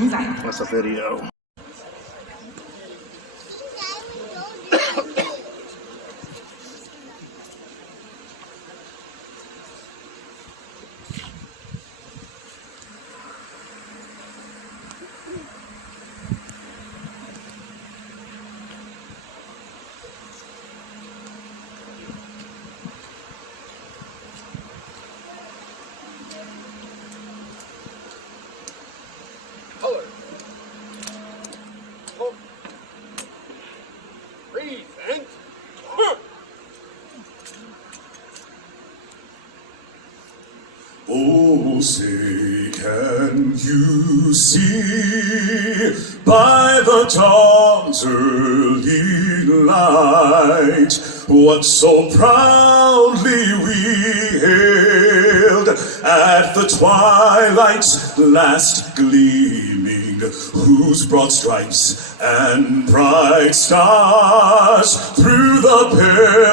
King's Island. That's a video. Oh, say, can you see by the dawn's early light what so proudly we hailed at the twilight's last gleaming, whose broad stripes and bright stars through the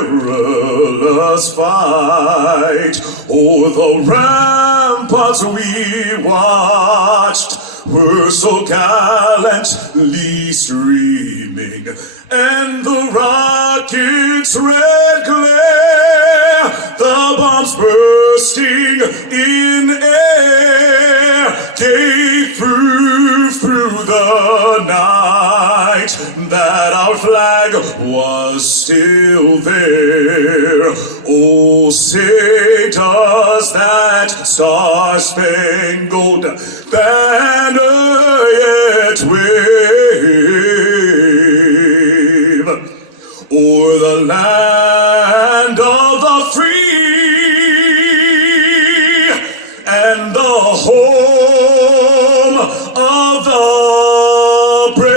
perilous fight o'er the ramparts we watched were so gallantly streaming, and the rocket's red glare, the bombs bursting in air, gave proof through the night that our flag was still there. Oh, say does that star-spangled banner yet wave o'er the land of the free and the home of the brave?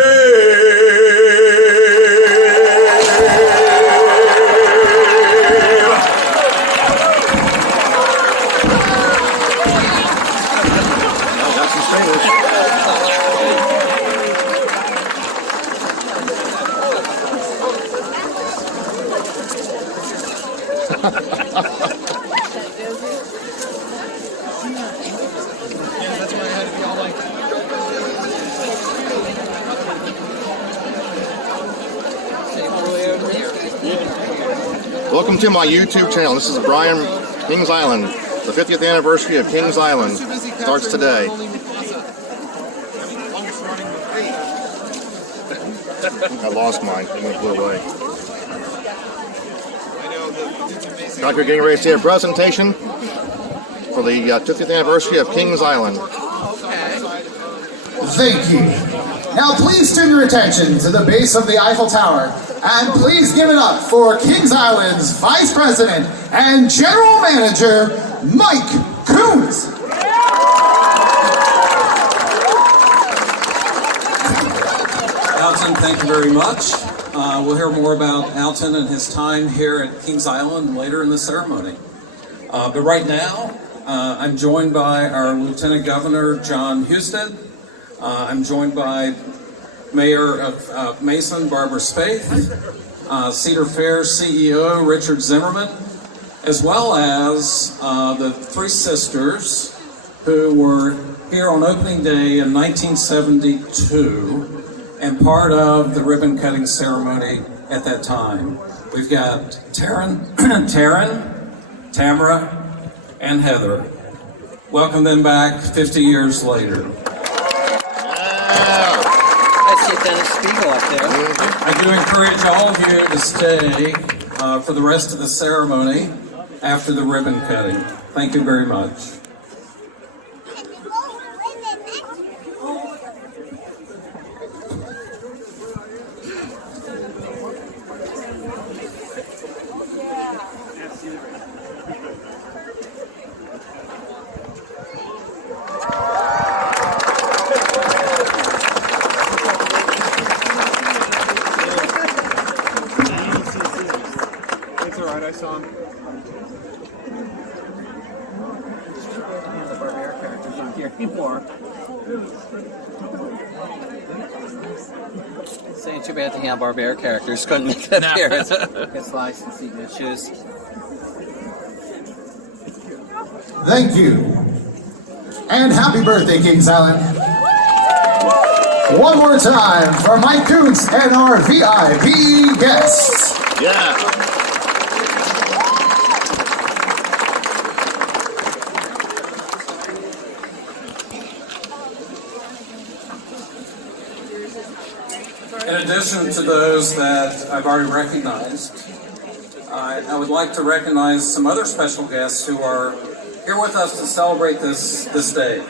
Welcome to my YouTube channel. This is Brian, Kings Island. The 50th anniversary of Kings Island starts today. I lost mine. It blew away. We're getting ready to see a presentation for the 50th anniversary of Kings Island. Thank you. Now please turn your attention to the base of the Eiffel Tower, and please give it up for Kings Island's Vice President and General Manager, Mike Kuntz. Alton, thank you very much. We'll hear more about Alton and his time here at Kings Island later in the ceremony. But right now, I'm joined by our Lieutenant Governor, John Husted. I'm joined by Mayor of Mason, Barb Spaeth, Cedar Fair CEO, Richard Zimmerman, as well as the three sisters who were here on opening day in 1972 and part of the ribbon cutting ceremony at that time. We've got Taryn, Tamara, and Heather. Welcome them back 50 years later. Spiegel up there. I do encourage all of you to stay for the rest of the ceremony after the ribbon cutting. Thank you very much. Saying too bad the Hanna-Barbera characters couldn't make an appearance. It's licensed signatures. Thank you. And happy birthday, Kings Island. One more time for Mike Kuntz and our VIP guests. Yeah. In addition to those that I've already recognized, I would like to recognize some other special guests who are here with us to celebrate this day.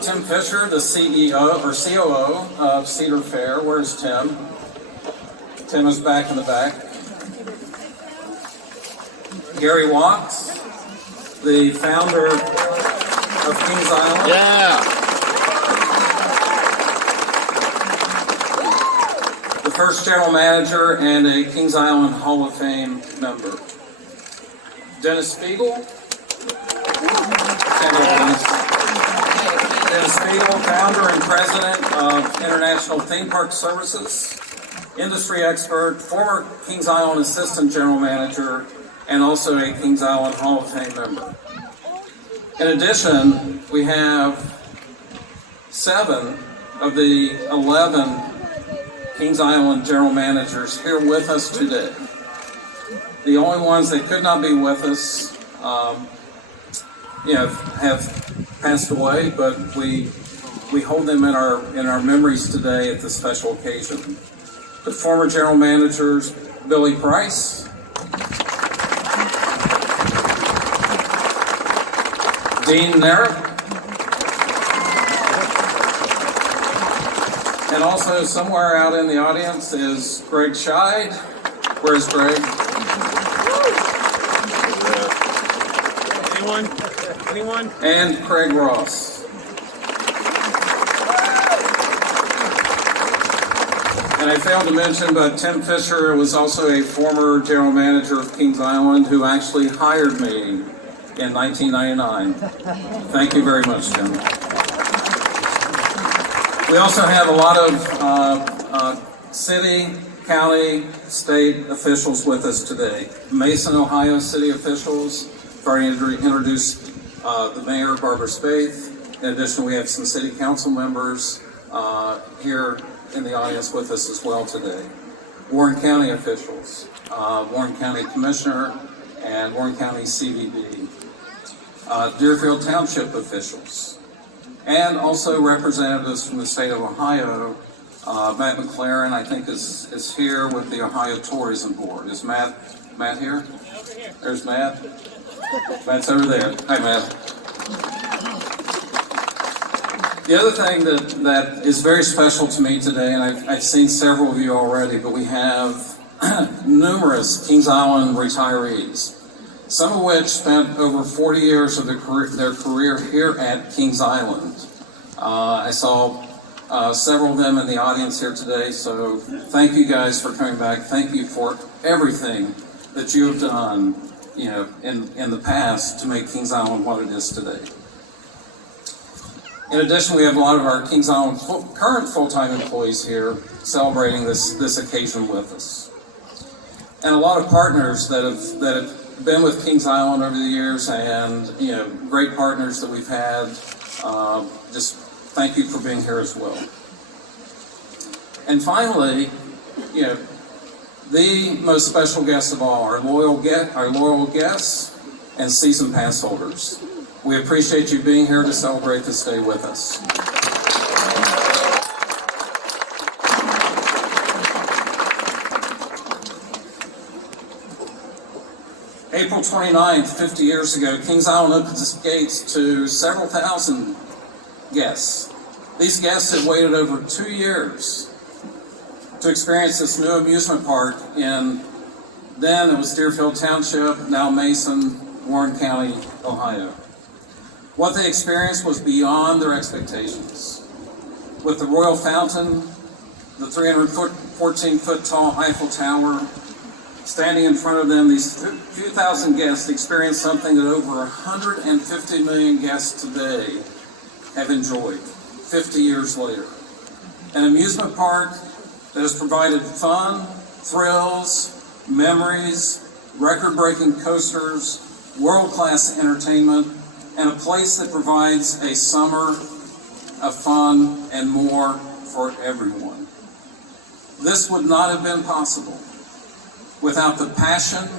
Tim Fisher, the CEO or COO of Cedar Fair. Where's Tim? Tim is back in the back. Gary Wachs, the founder of Kings Island. Yeah. The first general manager and a Kings Island Hall of Fame member. Dennis Spiegel. Dennis Spiegel, founder and president of International Theme Park Services, industry expert, former Kings Island assistant general manager, and also a Kings Island Hall of Fame member. In addition, we have 7 of the 11 Kings Island general managers here with us today. The only ones that could not be with us, have passed away, but we hold them in our memories today at this special occasion. The former general managers, Billy Price, Dean Narek, and also somewhere out in the audience is Greg Scheid. Where's Greg? Anyone? And Craig Ross. And I failed to mention, but Tim Fisher was also a former general manager of Kings Island who actually hired me in 1999. Thank you very much, Tim. We also have a lot of city, county, state officials with us today. Mason, Ohio city officials. I've already introduced the mayor, Barb. Spaeth. In addition, we have some city council members here in the audience with us as well today. Warren County officials, Warren County Commissioner, and Warren County CVB. Deerfield Township officials, and also representatives from the state of Ohio. Matt McLaren, I think, is here with the Ohio Tourism Board. Is Matt here? There's Matt. Matt's over there. Hi, Matt. The other thing that is very special to me today, and I've seen several of you already, but we have numerous Kings Island retirees, some of which spent over 40 years of their career here at Kings Island. I saw several of them in the audience here today, so thank you guys for coming back. Thank you for everything that you have done, in the past to make Kings Island what it is today. In addition, we have a lot of our Kings Island current full-time employees here celebrating this occasion with us, and a lot of partners that have been with Kings Island over the years, and great partners that we've had. Just thank you for being here as well. And finally, the most special guests of all, our loyal guests and season pass holders. We appreciate you being here to celebrate this day with us. April 29th, 50 years ago, Kings Island opened its gates to several thousand guests. These guests had waited over 2 years to experience this new amusement park then it was Deerfield Township, now Mason, Warren County, Ohio. What they experienced was beyond their expectations. With the Royal Fountain, the 314-foot tall Eiffel Tower, standing in front of them, these few thousand guests experienced something that over 150 million guests today have enjoyed 50 years later. An amusement park that has provided fun, thrills, memories, record-breaking coasters, world-class entertainment, and a place that provides a summer of fun and more for everyone. This would not have been possible without the passion,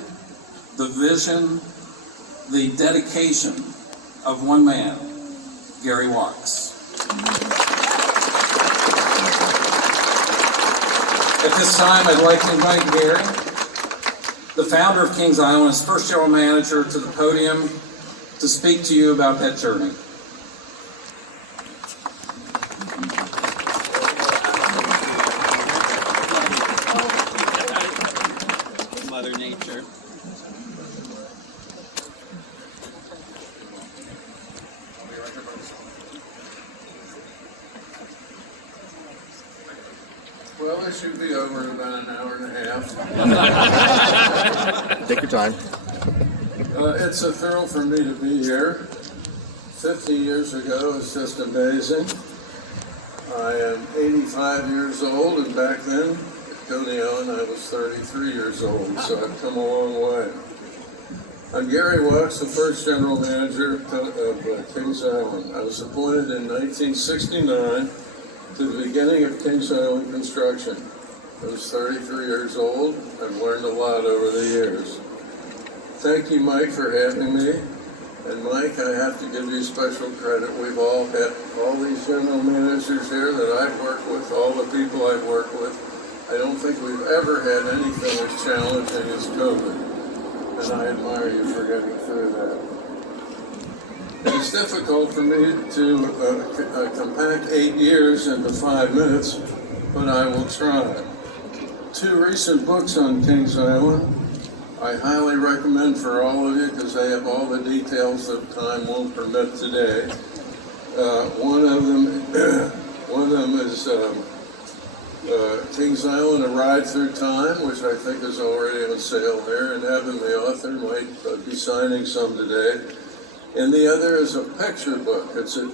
the vision, the dedication of one man, Gary Wachs. At this time, I'd like to invite Gary, the founder of Kings Island, as first general manager, to the podium to speak to you about that journey. Mother Nature. Well, this should be over in about an hour and a half. Take your time. It's a thrill for me to be here. 50 years ago is just amazing. I am 85 years old, and back then, at Coney Island, I was 33 years old, so I've come a long way. I'm Gary Wachs, the first general manager of Kings Island. I was appointed in 1969 to the beginning of Kings Island construction. I was 33 years old. I've learned a lot over the years. Thank you, Mike, for having me. And Mike, I have to give you special credit. We've all had all these general managers here that I've worked with, all the people I've worked with. I don't think we've ever had anything as challenging as COVID. And I admire you for getting through that. It's difficult for me to compact 8 years into 5 minutes, but I will try. 2 recent books on Kings Island I highly recommend for all of you because they have all the details that time won't permit today. One of them is Kings Island: A Ride Through Time, which I think is already on sale there, and Evan, the author, might be signing some today. And the other is a picture book. It's a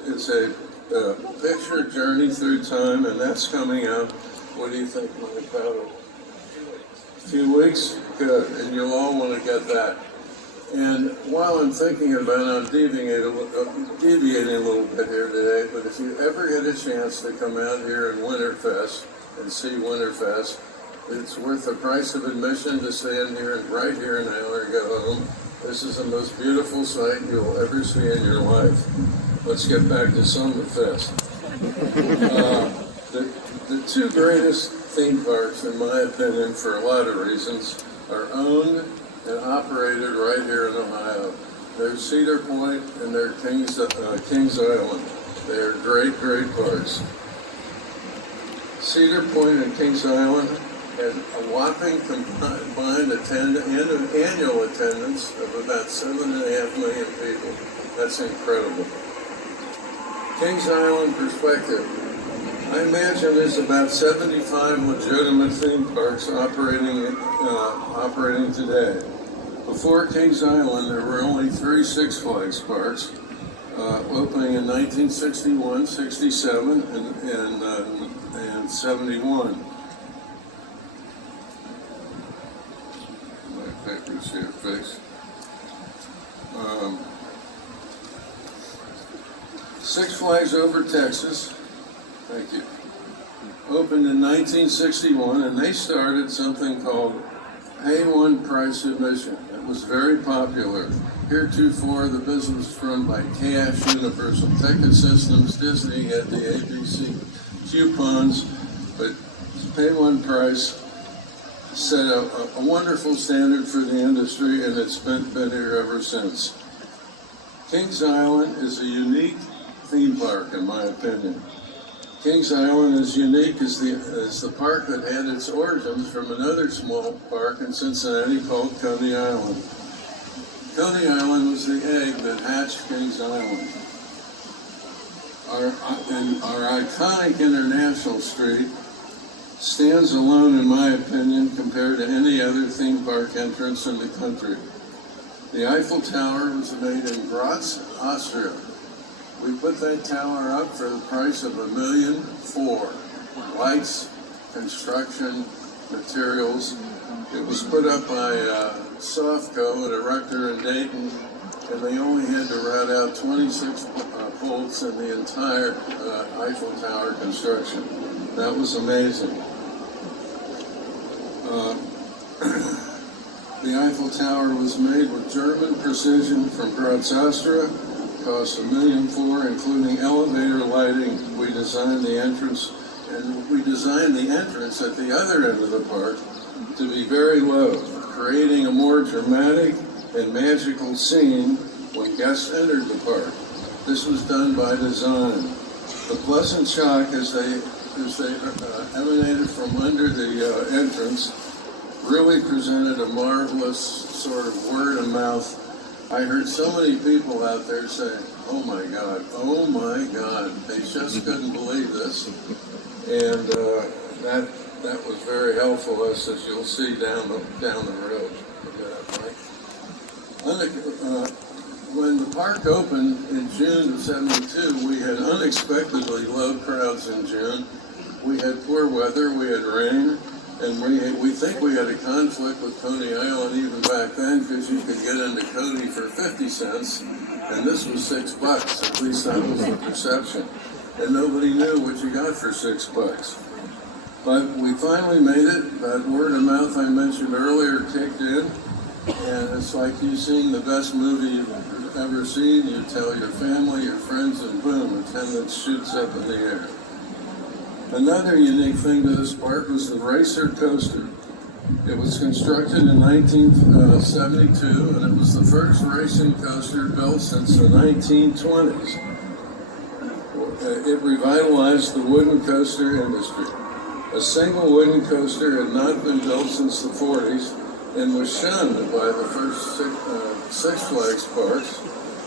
picture journey through time, and that's coming out. What do you think, Mike, about it? A few weeks? Good, and you'll all want to get that. And while I'm thinking about it, I'm deviating a little bit here today, but if you ever get a chance to come out here in Winterfest and see Winterfest, it's worth the price of admission to stand here and right here now or go home. This is the most beautiful sight you'll ever see in your life. Let's get back to Summerfest. The 2 greatest theme parks, in my opinion, for a lot of reasons, are owned and operated right here in Ohio. They're Cedar Point and they're Kings Island. They're great, great parks. Cedar Point and Kings Island had a whopping combined annual attendance of about 7.5 million people. That's incredible. Kings Island perspective. I imagine there's about 75 legitimate theme parks operating today. Before Kings Island, there were only 3 Six Flags parks, opening in 1961, 67, and 71. My papers here, fixed. Six Flags Over Texas. Thank you. Opened in 1961, and they started something called Pay One Price Admission. It was very popular. Heretofore, the business was run by Cash, Universal Ticket Systems, Disney had the ABC coupons, but Pay One Price set a wonderful standard for the industry, and it's been here ever since. Kings Island is a unique theme park, in my opinion. Kings Island is unique as the park that had its origins from another small park in Cincinnati called Coney Island. Coney Island was the egg that hatched Kings Island. Our iconic International Street stands alone, in my opinion, compared to any other theme park entrance in the country. The Eiffel Tower was made in Graz, Austria. We put that tower up for the price of $1.4 million. Lights, construction, materials. It was put up by Softco, an erector in Dayton, and they only had to route out 26 bolts in the entire Eiffel Tower construction. That was amazing. The Eiffel Tower was made with German precision from Graz, Austria. Cost $1.4 million, including elevator lighting. We designed the entrance, and we designed the entrance at the other end of the park to be very low, creating a more dramatic and magical scene when guests entered the park. This was done by design. The pleasant shock as they emanated from under the entrance really presented a marvelous sort of word of mouth. I heard so many people out there saying, oh my God, they just couldn't believe this. And that was very helpful, as you'll see down the road. When the park opened in June of '72, we had unexpectedly low crowds in June. We had poor weather, we had rain, and we think we had a conflict with Coney Island even back then, because you could get into Coney for 50 cents, and this was $6. At least that was the perception. And nobody knew what you got for $6. But we finally made it. That word of mouth I mentioned earlier kicked in, and it's like you seeing the best movie you've ever seen. You tell your family, your friends, and boom, attendance shoots up in the air. Another unique thing to this park was the Racer Coaster. It was constructed in 1972, and it was the first racing coaster built since the 1920s. It revitalized the wooden coaster industry. A single wooden coaster had not been built since the 40s and was shunned by the first Six Flags parks,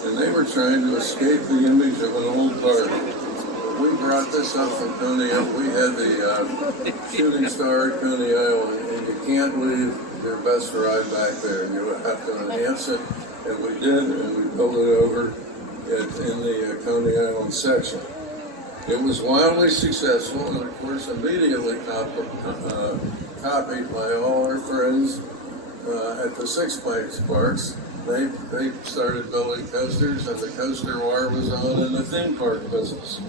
and they were trying to escape the image of an old park. We brought this up from Coney Island. We had the shooting star at Coney Island, and you can't leave your best ride back there. You have to enhance it, and we did, and we built it over in the Coney Island section. It was wildly successful, and of course immediately copied by all our friends at the Six Flags parks. They started building coasters, and the coaster war was on in the theme park business.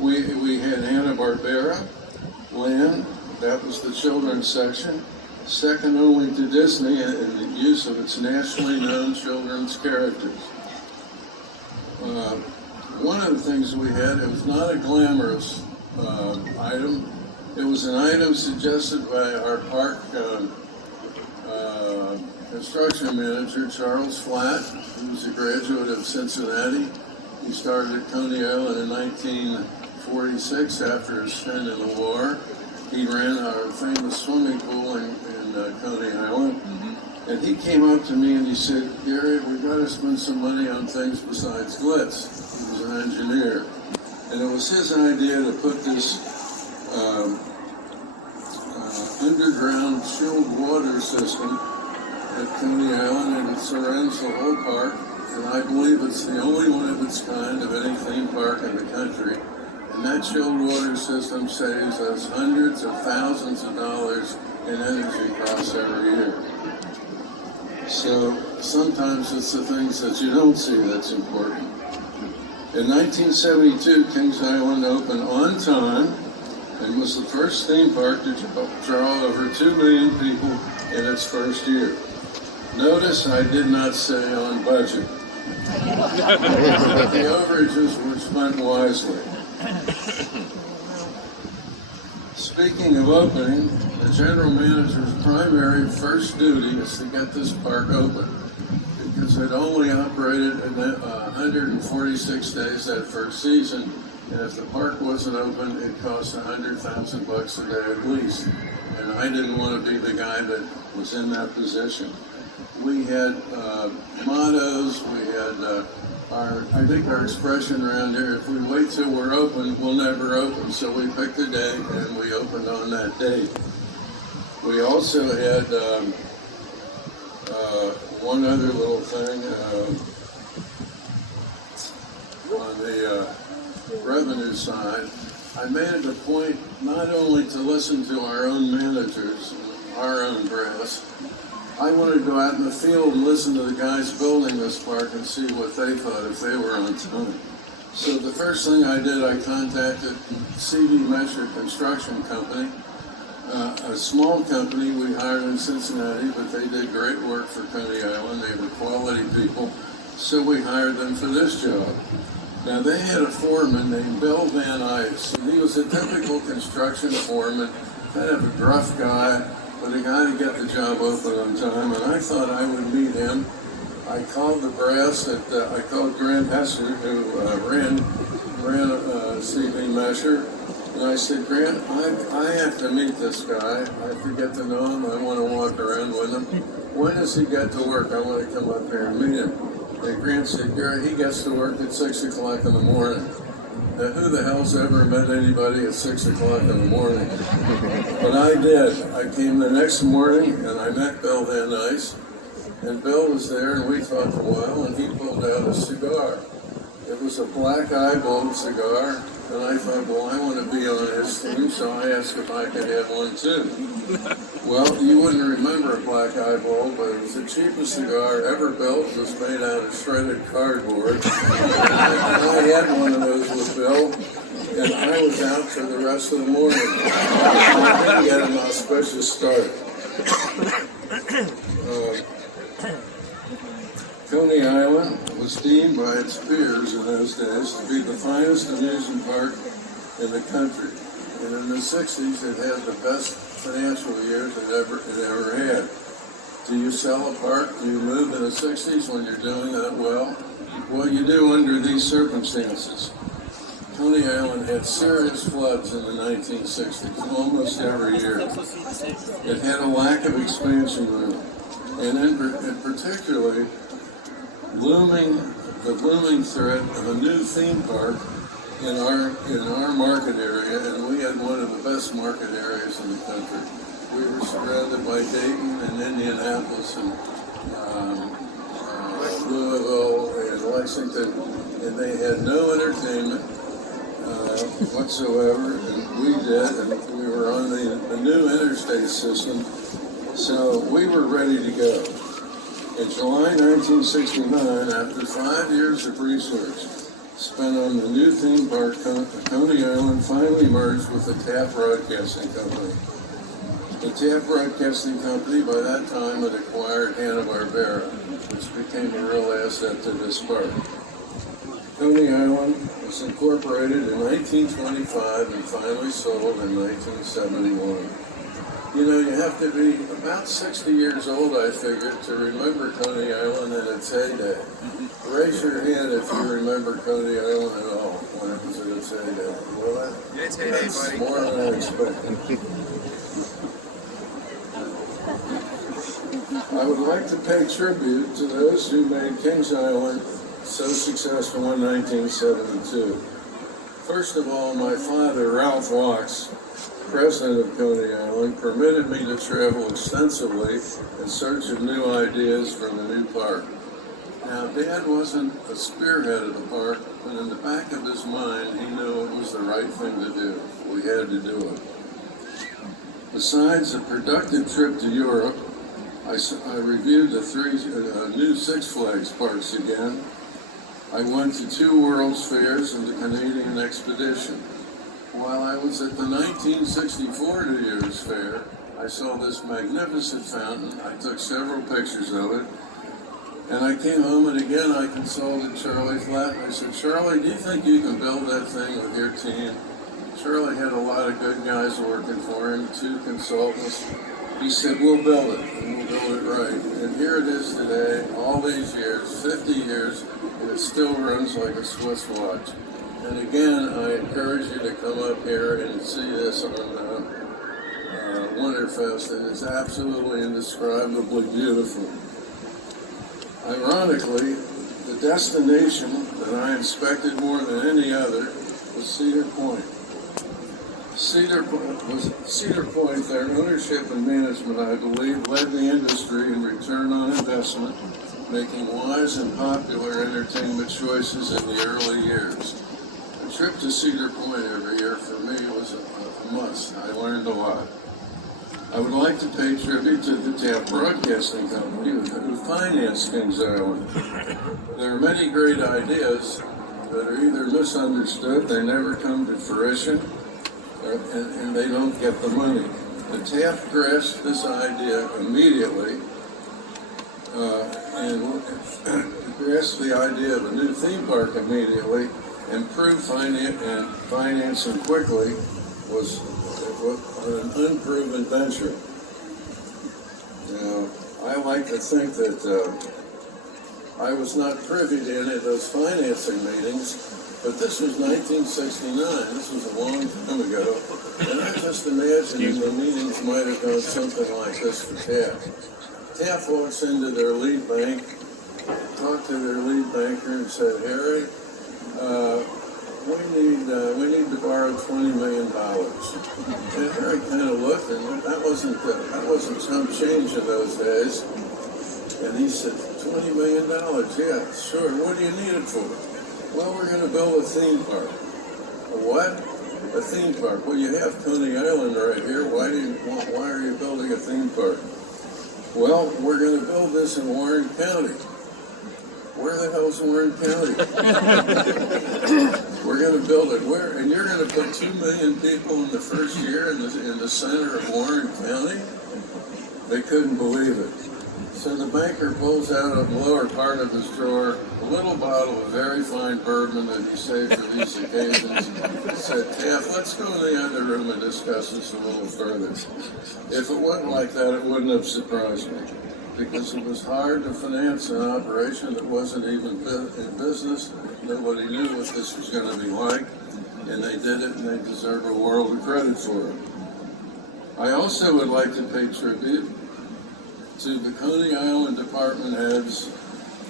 We had Hanna-Barbera, Land, that was the children's section, second only to Disney in the use of its nationally known children's characters. One of the things we had, it was not a glamorous item. It was an item suggested by our park construction manager, Charles Flatt, who was a graduate of Cincinnati. He started at Coney Island in 1946 after his stint in the war. He ran our famous swimming pool in Coney Island. And he came up to me and he said, Gary, we've got to spend some money on things besides glitz. He was an engineer. And it was his idea to put this underground chilled water system at Coney Island, and it surrounds the whole park. And I believe it's the only one of its kind of any theme park in the country. And that chilled water system saves us hundreds of thousands of dollars in energy costs every year. So sometimes it's the things that you don't see that's important. In 1972, Kings Island opened on time and was the first theme park to draw over 2 million people in its first year. Notice I did not say on budget. The overages were spent wisely. Speaking of opening, the general manager's primary first duty is to get this park open, because it only operated in 146 days that first season, and if the park wasn't open, it cost $100,000 a day at least. And I didn't want to be the guy that was in that position. We had mottos, we had I think our expression around here, if we wait till we're open, we'll never open. So we picked a date and we opened on that date. We also had one other little thing on the revenue side. I made it a point not only to listen to our own managers, our own brass, I wanted to go out in the field and listen to the guys building this park and see what they thought if they were on time. So the first thing I did, I contacted CD Measure Construction Company, a small company we hired in Cincinnati, but they did great work for Coney Island. They were quality people, so we hired them for this job. Now they had a foreman named Bill Van Ice, and he was a typical construction foreman, kind of a gruff guy, but a guy to get the job open on time, and I thought I would meet him. I called the brass, I called Grant Hesser, who ran CD Measure, and I said, Grant, I have to meet this guy. I have to get to know him. I want to walk around with him. When does he get to work? I want to come up here and meet him. And Grant said, Gary, he gets to work at 6 o'clock in the morning. Now, who the hell's ever met anybody at 6 o'clock in the morning? But I did. I came the next morning, and I met Bill Van Ice. And Bill was there, and we talked a while, and he pulled out a cigar. It was a black eyeball cigar, and I thought, well, I want to be on his team, so I asked if I could have one too. Well, you wouldn't remember a black eyeball, but it was the cheapest cigar ever built. It was made out of shredded cardboard. And I had one of those with Bill, and I was out for the rest of the morning. I didn't get an auspicious start. Coney Island was deemed by its peers in those days to be the finest amusement park in the country. And in the 60s, it had the best financial years it ever had. Do you sell a park? Do you move in the 60s when you're doing that well? Well, you do under these circumstances. Coney Island had serious floods in the 1960s, almost every year. It had a lack of expansion room, and in particularly, the looming threat of a new theme park in our market area, and we had one of the best market areas in the country. We were surrounded by Dayton and Indianapolis and Louisville and Lexington, and they had no entertainment whatsoever, and we did, and we were on the new interstate system, so we were ready to go. In July 1969, after 5 years of research spent on the new theme park, Coney Island finally merged with the Taft Broadcasting Company. The Taft Broadcasting Company, by that time, had acquired Hanna-Barbera, which became a real asset to this park. Coney Island was incorporated in 1925 and finally sold in 1971. You know, you have to be about 60 years old, I figured, to remember Coney Island in its heyday. Raise your hand if you remember Coney Island at all when it was in its heyday. Well, that's more than I expected. I would like to pay tribute to those who made Kings Island so successful in 1972. First of all, my father, Ralph Wachs, president of Coney Island, permitted me to travel extensively in search of new ideas for the new park. Now, Dad wasn't a spearhead of the park, but in the back of his mind, he knew it was the right thing to do. We had to do it. Besides a productive trip to Europe, I reviewed the three new Six Flags parks again. I went to 2 World's Fairs and the Canadian Expedition. While I was at the 1964 New Year's Fair, I saw this magnificent fountain. I took several pictures of it. And I came home and again I consulted Charlie Flatt. I said, Charlie, do you think you can build that thing with your team? Charlie had a lot of good guys working for him, 2 consultants. He said, we'll build it, and we'll build it right. And here it is today, all these years, 50 years, and it still runs like a Swiss watch. And again, I encourage you to come up here and see this on Winterfest. It is absolutely indescribably beautiful. Ironically, the destination that I inspected more than any other was Cedar Point. Cedar Point, their ownership and management, I believe, led the industry in return on investment, making wise and popular entertainment choices in the early years. A trip to Cedar Point every year for me was a must. I learned a lot. I would like to pay tribute to the Taft Broadcasting Company who financed Kings Island. There are many great ideas that are either misunderstood, they never come to fruition, and they don't get the money. The Taft grasped this idea immediately and grasped the idea of a new theme park immediately. Improved financing quickly was an unproven venture. Now, I like to think that I was not privy to any of those financing meetings, but this was 1969. This was a long time ago, and I just imagine the meetings might have gone something like this for Taft. Taft walks into their lead bank, talked to their lead banker, and said, "Harry, we need to borrow $20 million. And Harry kind of looked, and that wasn't some change in those days. And he said, $20 million, yeah, sure. What do you need it for? Well, we're going to build a theme park. A what? A theme park. Well, you have Coney Island right here. Why are you building a theme park? Well, we're going to build this in Warren County. Where the hell's Warren County? We're going to build it where? And you're going to put 2 million people in the first year in the center of Warren County? They couldn't believe it. So the banker pulls out of the lower part of his drawer a little bottle of very fine bourbon that he saved for these occasions. He said, "Taft, let's go in the other room and discuss this a little further." If it wasn't like that, it wouldn't have surprised me, because it was hard to finance an operation that wasn't even in business. Nobody knew what this was going to be like, and they did it, and they deserve a world of credit for it. I also would like to pay tribute to the Coney Island department heads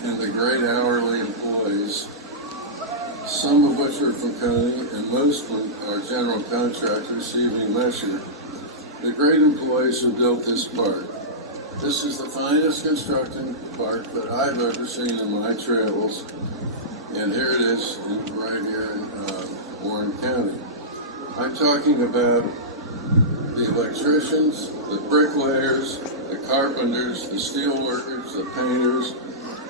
and the great hourly employees, some of which are from Coney and most are general contractors, C.V. Mesher, the great employees who built this park. This is the finest construction park that I've ever seen in my travels, and here it is right here in Warren County. I'm talking about the electricians, the bricklayers, the carpenters, the steel workers, the painters,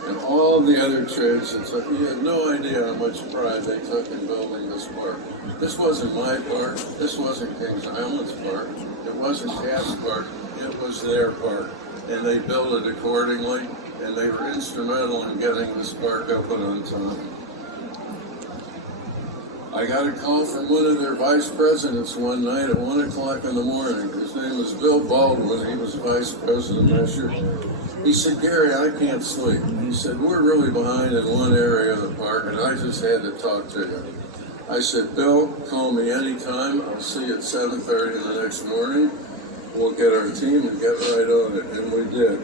and all the other trades that took. You have no idea how much pride they took in building this park. This wasn't my park. This wasn't Kings Island's park. It wasn't Taft's park. It was their park. And they built it accordingly, and they were instrumental in getting this park open on time. I got a call from one of their vice presidents one night at 1 o'clock in the morning. His name was Bill Baldwin. He was vice president Mesher. He said, "Gary, I can't sleep." He said, "We're really behind in one area of the park, and I just had to talk to you." I said, "Bill, call me anytime. I'll see you at 7:30 the next morning. We'll get our team and get right on it," and we did.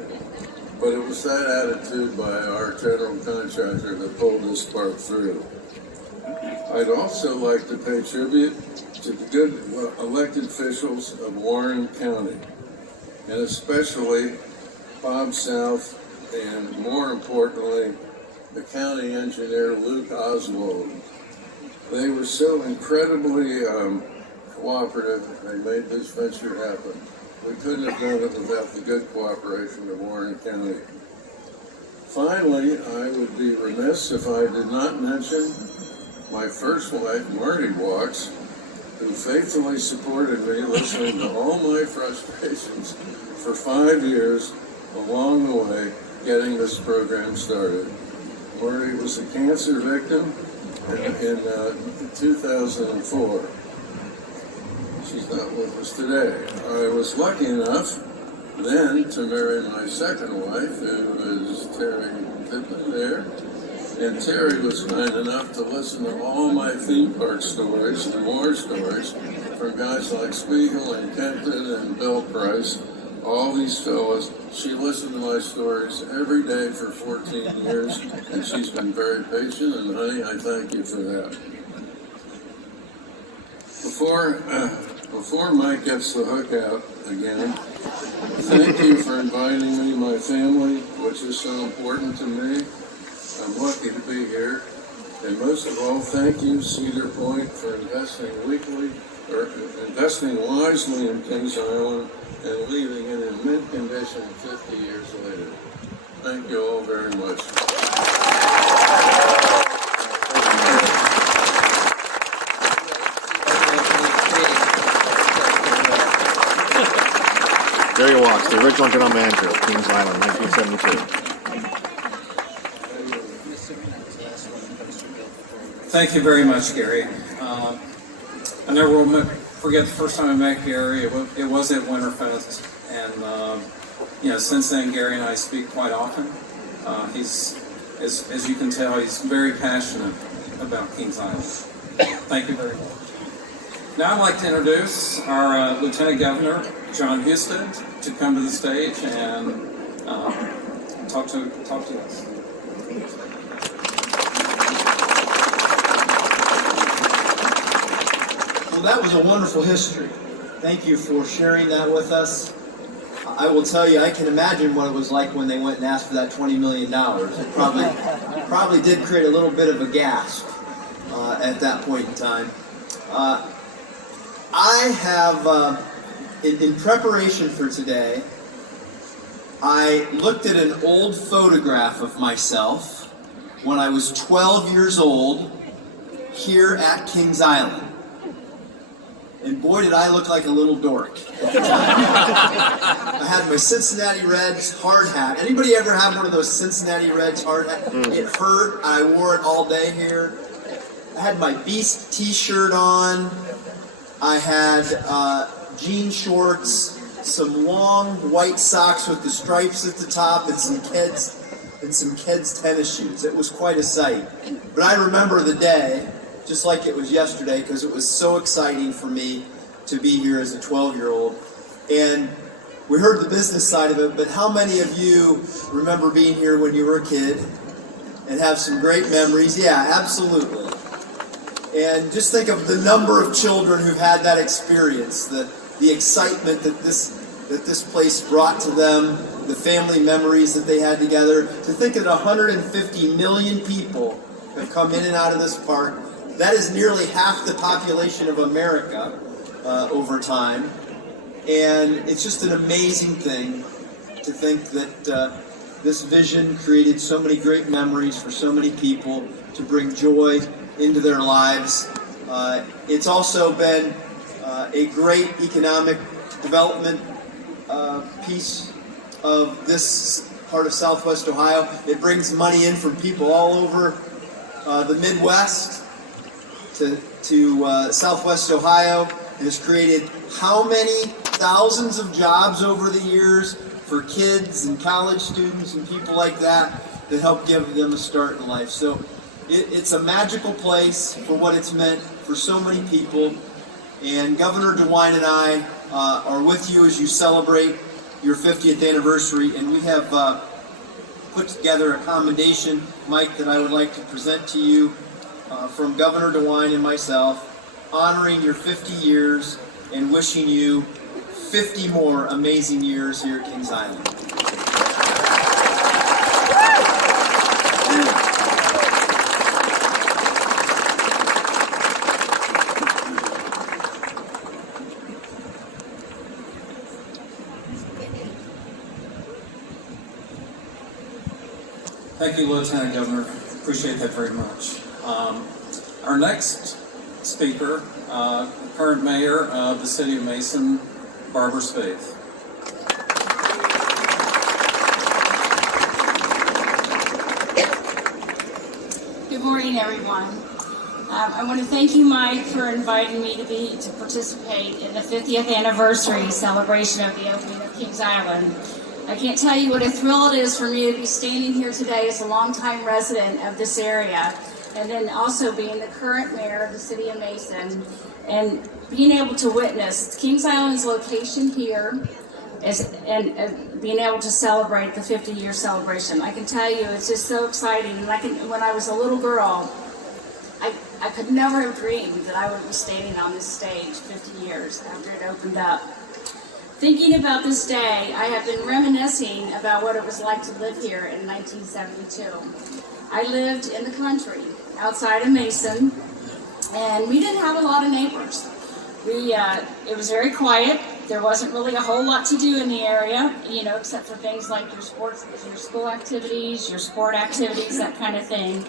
But it was that attitude by our general contractor that pulled this park through. I'd also like to pay tribute to the good elected officials of Warren County, and especially Bob South, and more importantly, the county engineer Luke Oswald. They were so incredibly cooperative. They made this venture happen. We couldn't have done it without the good cooperation of Warren County. Finally, I would be remiss if I did not mention my first wife, Marty Wachs, who faithfully supported me listening to all my frustrations for 5 years along the way getting this program started. Marty was a cancer victim in 2004. She's not with us today. I was lucky enough then to marry my second wife, who is Terry Pittman there. And Terry was kind enough to listen to all my theme park stories and more stories from guys like Spiegel and Kenton and Bill Price, all these fellows. She listened to my stories every day for 14 years, and she's been very patient, and honey, I thank you for that. Before Mike gets the hook out again, thank you for inviting me, my family, which is so important to me. I'm lucky to be here. And most of all, thank you, Cedar Point, for investing wisely in Kings Island and leaving it in mint condition 50 years later. Thank you all very much. Gary Wachs, the original general manager of Kings Island, 1972. Thank you very much, Gary. I never will forget the first time I met Gary. It was at Winterfest, and since then, Gary and I speak quite often. He's, as you can tell, he's very passionate about Kings Island. Thank you very much. Now I'd like to introduce our Lieutenant Governor, John Husted, to come to the stage and talk to us. Well, that was a wonderful history. Thank you for sharing that with us. I will tell you, I can imagine what it was like when they went and asked for that $20 million. It probably did create a little bit of a gasp at that point in time. I have, in preparation for today, I looked at an old photograph of myself when I was 12 years old here at Kings Island. And boy, did I look like a little dork at the time. I had my Cincinnati Reds hard hat. Anybody ever have one of those Cincinnati Reds hard hats? It hurt. I wore it all day here. I had my Beast t-shirt on. I had jean shorts, some long white socks with the stripes at the top, and some Keds tennis shoes. It was quite a sight. But I remember the day just like it was yesterday, because it was so exciting for me to be here as a 12-year-old. And we heard the business side of it, but how many of you remember being here when you were a kid and have some great memories? Yeah, absolutely. And just think of the number of children who've had that experience, the excitement that this place brought to them, the family memories that they had together. To think that 150 million people have come in and out of this park. That is nearly half the population of America over time. And it's just an amazing thing to think that this vision created so many great memories for so many people to bring joy into their lives. It's also been a great economic development piece of this part of Southwest Ohio. It brings money in from people all over the Midwest to Southwest Ohio. It has created how many thousands of jobs over the years for kids and college students and people like that help give them a start in life. So it's a magical place for what it's meant for so many people. And Governor DeWine and I are with you as you celebrate your 50th anniversary. And we have put together a commendation, Mike, that I would like to present to you from Governor DeWine and myself, honoring your 50 years and wishing you 50 more amazing years here at Kings Island. Thank you, Lieutenant Governor. Appreciate that very much. Our next speaker, current mayor of the city of Mason, Barb Spaeth. Good morning, everyone. I want to thank you, Mike, for inviting me to participate in the 50th anniversary celebration of the opening of Kings Island. I can't tell you what a thrill it is for me to be standing here today as a longtime resident of this area, and then also being the current mayor of the city of Mason, and being able to witness Kings Island's location here and being able to celebrate the 50-year celebration. I can tell you, it's just so exciting. And when I was a little girl, I could never have dreamed that I would be standing on this stage 50 years after it opened up. Thinking about this day, I have been reminiscing about what it was like to live here in 1972. I lived in the country, outside of Mason, and we didn't have a lot of neighbors. It was very quiet. There wasn't really a whole lot to do in the area, you know, except for things like your sports, your school activities, your sport activities, that kind of thing.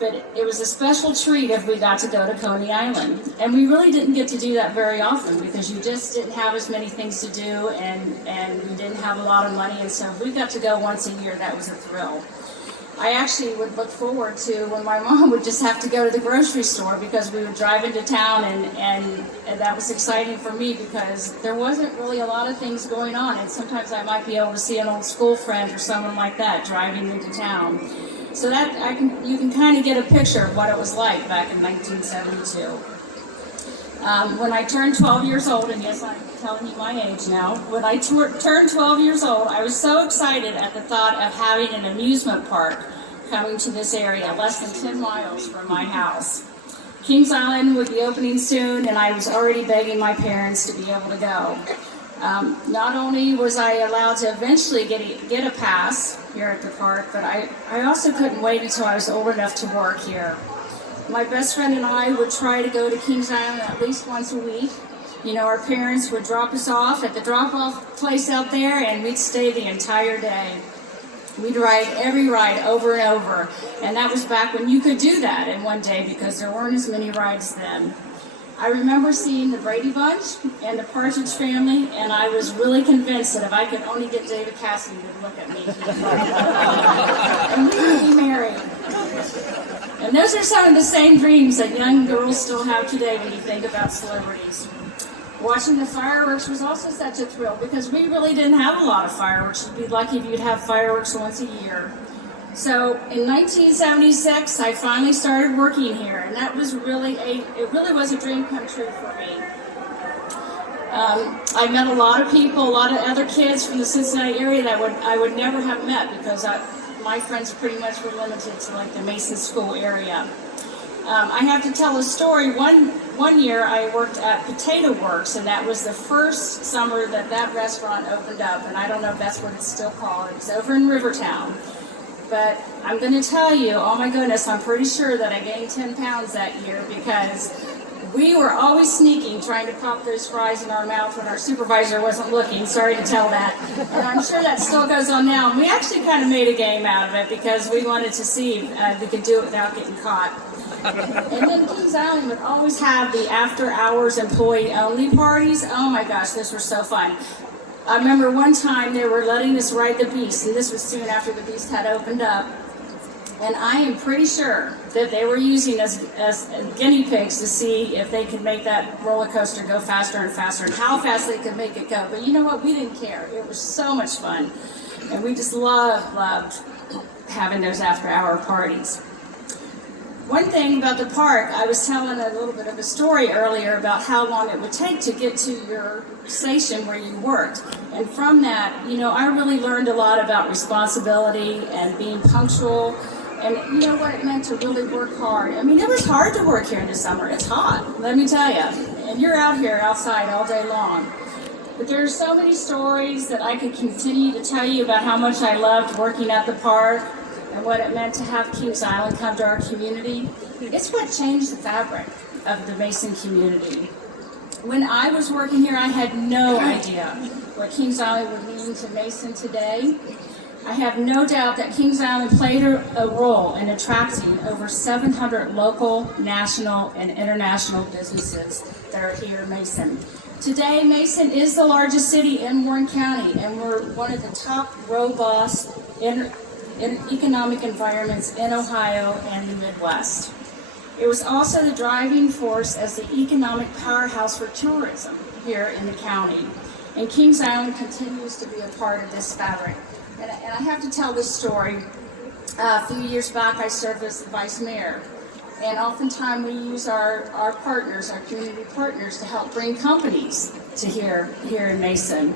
But it was a special treat if we got to go to Coney Island. And we really didn't get to do that very often because you just didn't have as many things to do and we didn't have a lot of money. And so if we got to go once a year, that was a thrill. I actually would look forward to when my mom would just have to go to the grocery store because we would drive into town and that was exciting for me because there wasn't really a lot of things going on, and sometimes I might be able to see an old school friend or someone like that driving into town. So that you can kind of get a picture of what it was like back in 1972. When I turned 12 years old, and yes, I'm telling you my age now, when I turned 12 years old, I was so excited at the thought of having an amusement park coming to this area, less than 10 miles from my house. Kings Island would be opening soon, and I was already begging my parents to be able to go. Not only was I allowed to eventually get a pass here at the park, but I also couldn't wait until I was old enough to work here. My best friend and I would try to go to Kings Island at least once a week. You know, our parents would drop us off at the drop-off place out there, and we'd stay the entire day. We'd ride every ride over and over, and that was back when you could do that in one day because there weren't as many rides then. I remember seeing the Brady Bunch and the Partridge Family, and I was really convinced that if I could only get David Cassidy to look at me, and we would be married. And those are some of the same dreams that young girls still have today when you think about celebrities. Watching the fireworks was also such a thrill because we really didn't have a lot of fireworks. You'd be lucky if you'd have fireworks once a year. So in 1976, I finally started working here, and that was really it really was a dream come true for me. I met a lot of people, a lot of other kids from the Cincinnati area that I would never have met because my friends pretty much were limited to like the Mason School area. I have to tell a story. One year I worked at Potato Works, and that was the first summer that restaurant opened up, and I don't know if that's what it's still called. It was over in Rivertown. But I'm going to tell you, oh my goodness, I'm pretty sure that I gained 10 pounds that year because we were always sneaking, trying to pop those fries in our mouth when our supervisor wasn't looking. Sorry to tell that. And I'm sure that still goes on now. And we actually kind of made a game out of it because we wanted to see if we could do it without getting caught. And then Kings Island would always have the after-hours employee-only parties. Oh my gosh, those were so fun. I remember one time they were letting us ride the Beast, and this was soon after the Beast had opened up. And I am pretty sure that they were using us as guinea pigs to see if they could make that roller coaster go faster and faster and how fast they could make it go. But you know what? We didn't care. It was so much fun. And we just loved having those after-hour parties. One thing about the park, I was telling a little bit of a story earlier about how long it would take to get to your station where you worked. And from that, you know, I really learned a lot about responsibility and being punctual and you know what it meant to really work hard. I mean, it was hard to work here in the summer. It's hot, let me tell you. And you're out here outside all day long. But there are so many stories that I could continue to tell you about how much I loved working at the park and what it meant to have Kings Island come to our community. It's what changed the fabric of the Mason community. When I was working here, I had no idea what Kings Island would mean to Mason today. I have no doubt that Kings Island played a role in attracting over 700 local, national, and international businesses that are here in Mason. Today, Mason is the largest city in Warren County, and we're one of the top robust economic environments in Ohio and the Midwest. It was also the driving force as the economic powerhouse for tourism here in the county. And Kings Island continues to be a part of this fabric. And I have to tell this story. A few years back, I served as the vice mayor. And oftentimes we use our partners, our community partners, to help bring companies to here in Mason.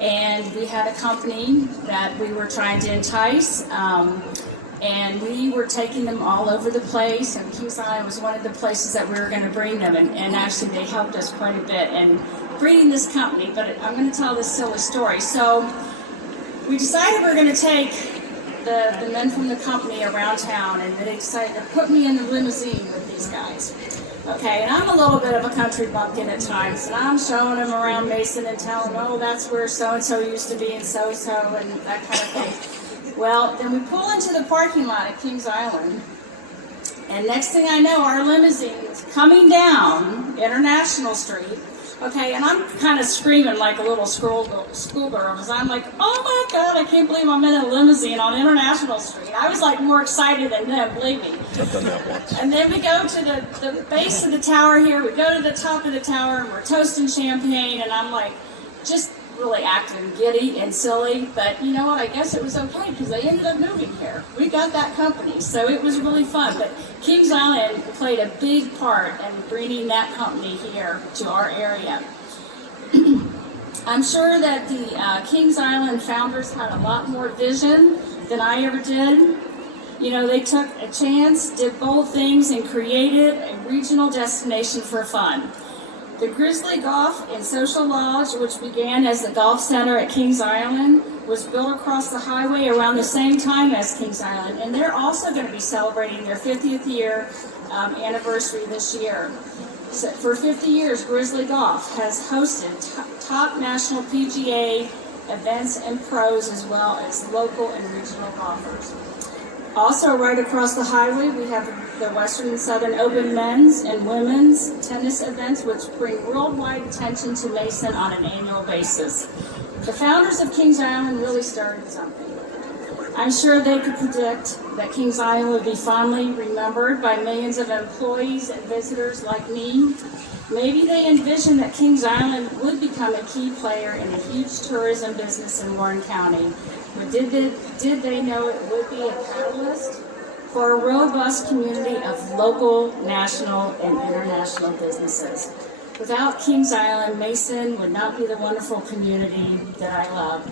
And we had a company that we were trying to entice, and we were taking them all over the place, and Kings Island was one of the places that we were going to bring them, and actually they helped us quite a bit in bringing this company, but I'm going to tell this silly story. So we decided we were going to take the men from the company around town, and they decided to put me in the limousine with these guys. Okay, and I'm a little bit of a country bumpkin at times, and I'm showing them around Mason and telling them, oh, that's where so-and-so used to be and so-so and that kind of thing. Well, then we pull into the parking lot at Kings Island, and next thing I know, our limousine is coming down International Street. Okay, and I'm kind of screaming like a little schoolgirl because I'm like, oh my God, I can't believe I'm in a limousine on International Street. I was like more excited than them, believe me. I've done that once. And then we go to the base of the tower here, we go to the top of the tower and we're toasting champagne, and I'm like just really acting giddy and silly, but you know what, I guess it was okay because they ended up moving here. We got that company, so it was really fun. But Kings Island played a big part in bringing that company here to our area. I'm sure that the Kings Island founders had a lot more vision than I ever did. You know, they took a chance, did bold things, and created a regional destination for fun. The Grizzly Golf and Social Lodge, which began as the Golf Center at Kings Island, was built across the highway around the same time as Kings Island, and they're also going to be celebrating their 50th year anniversary this year. So for 50 years, Grizzly Golf has hosted top national PGA events and pros, as well as local and regional golfers. Also, right across the highway, we have the Western and Southern Open men's and women's tennis events, which bring worldwide attention to Mason on an annual basis. The founders of Kings Island really started something. I'm sure they could predict that Kings Island would be fondly remembered by millions of employees and visitors like me. Maybe they envisioned that Kings Island would become a key player in a huge tourism business in Warren County. But did they know it would be a catalyst for a robust community of local, national, and international businesses? Without Kings Island, Mason would not be the wonderful community that I love.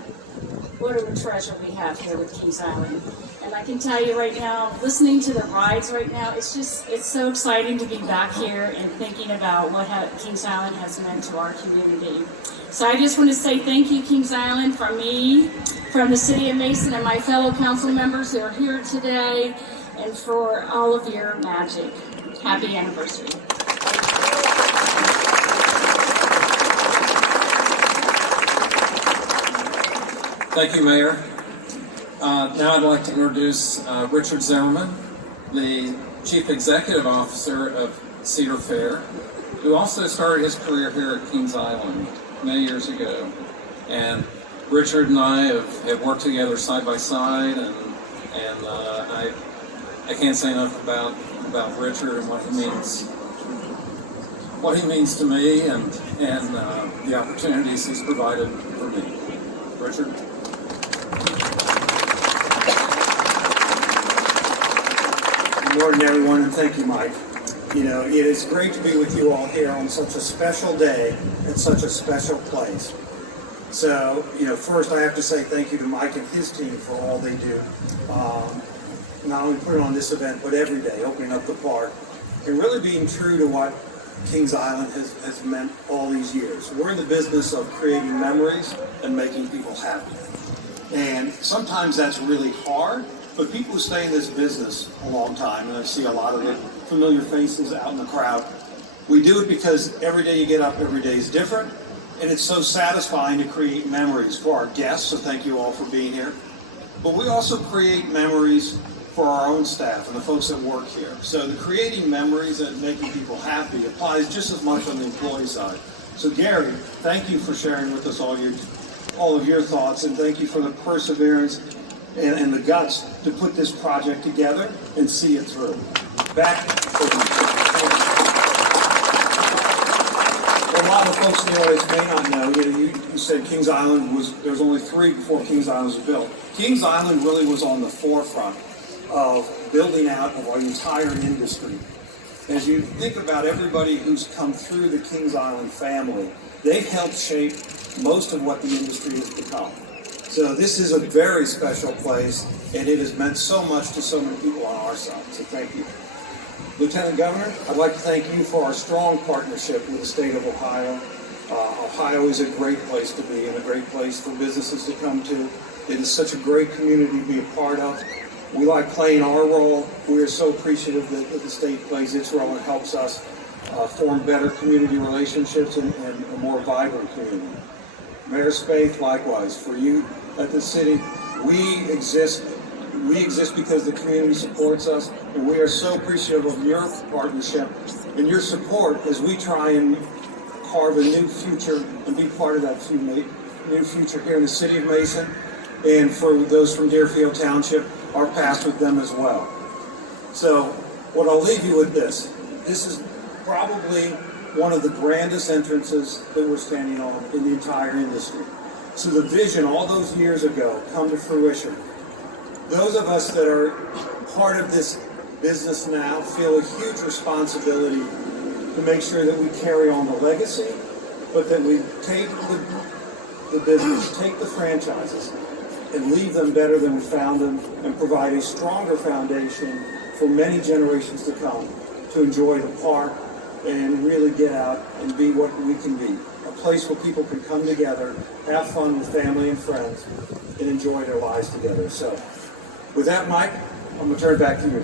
What a treasure we have here with Kings Island. And I can tell you right now, listening to the rides right now, it's so exciting to be back here and thinking about what Kings Island has meant to our community. So I just want to say thank you, Kings Island, from me, from the City of Mason, and my fellow council members who are here today, and for all of your magic. Happy anniversary. Thank you, Mayor. Now I'd like to introduce Richard Zimmerman, the Chief Executive Officer of Cedar Fair, who also started his career here at Kings Island many years ago. And Richard and I have worked together side by side, and I can't say enough about Richard and what he means to me, and the opportunities he's provided for me. Richard. Good morning, everyone, and thank you, Mike. You know, it is great to be with you all here on such a special day at such a special place. So, you know, first I have to say thank you to Mike and his team for all they do. Not only putting on this event, but every day, opening up the park, and really being true to what Kings Island has meant all these years. We're in the business of creating memories and making people happy. And sometimes that's really hard, but people who stay in this business a long time, and I see a lot of the familiar faces out in the crowd, we do it because every day you get up, every day is different, and it's so satisfying to create memories for our guests, so thank you all for being here. But we also create memories for our own staff and the folks that work here. So the creating memories and making people happy applies just as much on the employee side. So Gary, thank you for sharing with us all of your thoughts, and thank you for the perseverance and the guts to put this project together and see it through. Back over to a lot of folks in the audience may not know, you said Kings Island there was only 3 before Kings Island was built. Kings Island really was on the forefront of building out of our entire industry. As you think about everybody who's come through the Kings Island family, they've helped shape most of what the industry has become. So this is a very special place, and it has meant so much to so many people on our side, so thank you. Lieutenant Governor, I'd like to thank you for our strong partnership with the state of Ohio. Ohio is a great place to be and a great place for businesses to come to. It is such a great community to be a part of. We like playing our role. We are so appreciative that the state plays its role and helps us. form better community relationships and a more vibrant community. Mayor Spaeth, likewise, for you at the city, we exist because the community supports us, and we are so appreciative of your partnership and your support as we try and carve a new future and be part of that new future here in the city of Mason. And for those from Deerfield Township, our past with them as well. So what I'll leave you with this is probably one of the grandest entrances that we're standing on in the entire industry. So the vision all those years ago come to fruition. Those of us that are part of this business now feel a huge responsibility to make sure that we carry on the legacy, but that we take the business, take the franchises, and leave them better than we found them, and provide a stronger foundation for many generations to come to enjoy the park and really get out and be what we can be. A place where people can come together, have fun with family and friends, and enjoy their lives together. So with that, Mike, I'm going to turn it back to you.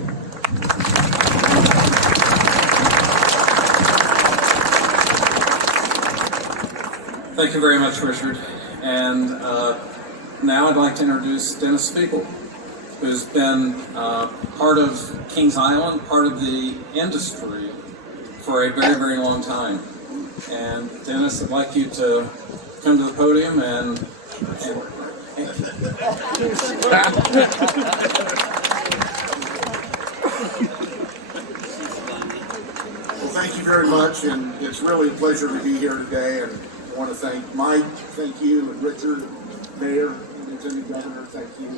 Thank you very much, Richard. And now I'd like to introduce Dennis Spiegel, who's been part of Kings Island, part of the industry for a very, very long time. And Dennis, I'd like you to come to the podium and Well, thank you very much, and it's really a pleasure to be here today. And I want to thank Mike, thank you, and Richard, Mayor, and Lieutenant Governor, thank you,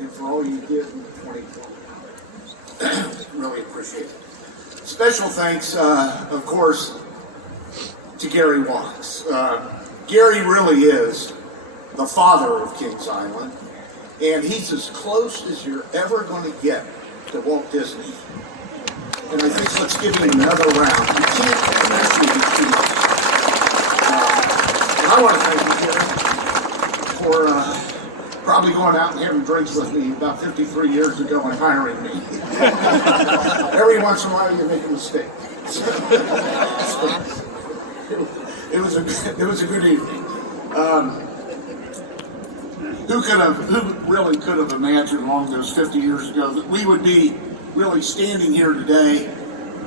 and for all you did in 2020. Really appreciate it. Special thanks, of course, to Gary Wachs. Gary really is the father of Kings Island, and he's as close as you're ever going to get to Walt Disney. And I think let's give him another round. You can't actually be too much. And I want to thank you, Gary, for probably going out and having drinks with me about 53 years ago and hiring me. Every once in a while you make a mistake. It was a good evening. Who really could have imagined along those 50 years ago that we would be really standing here today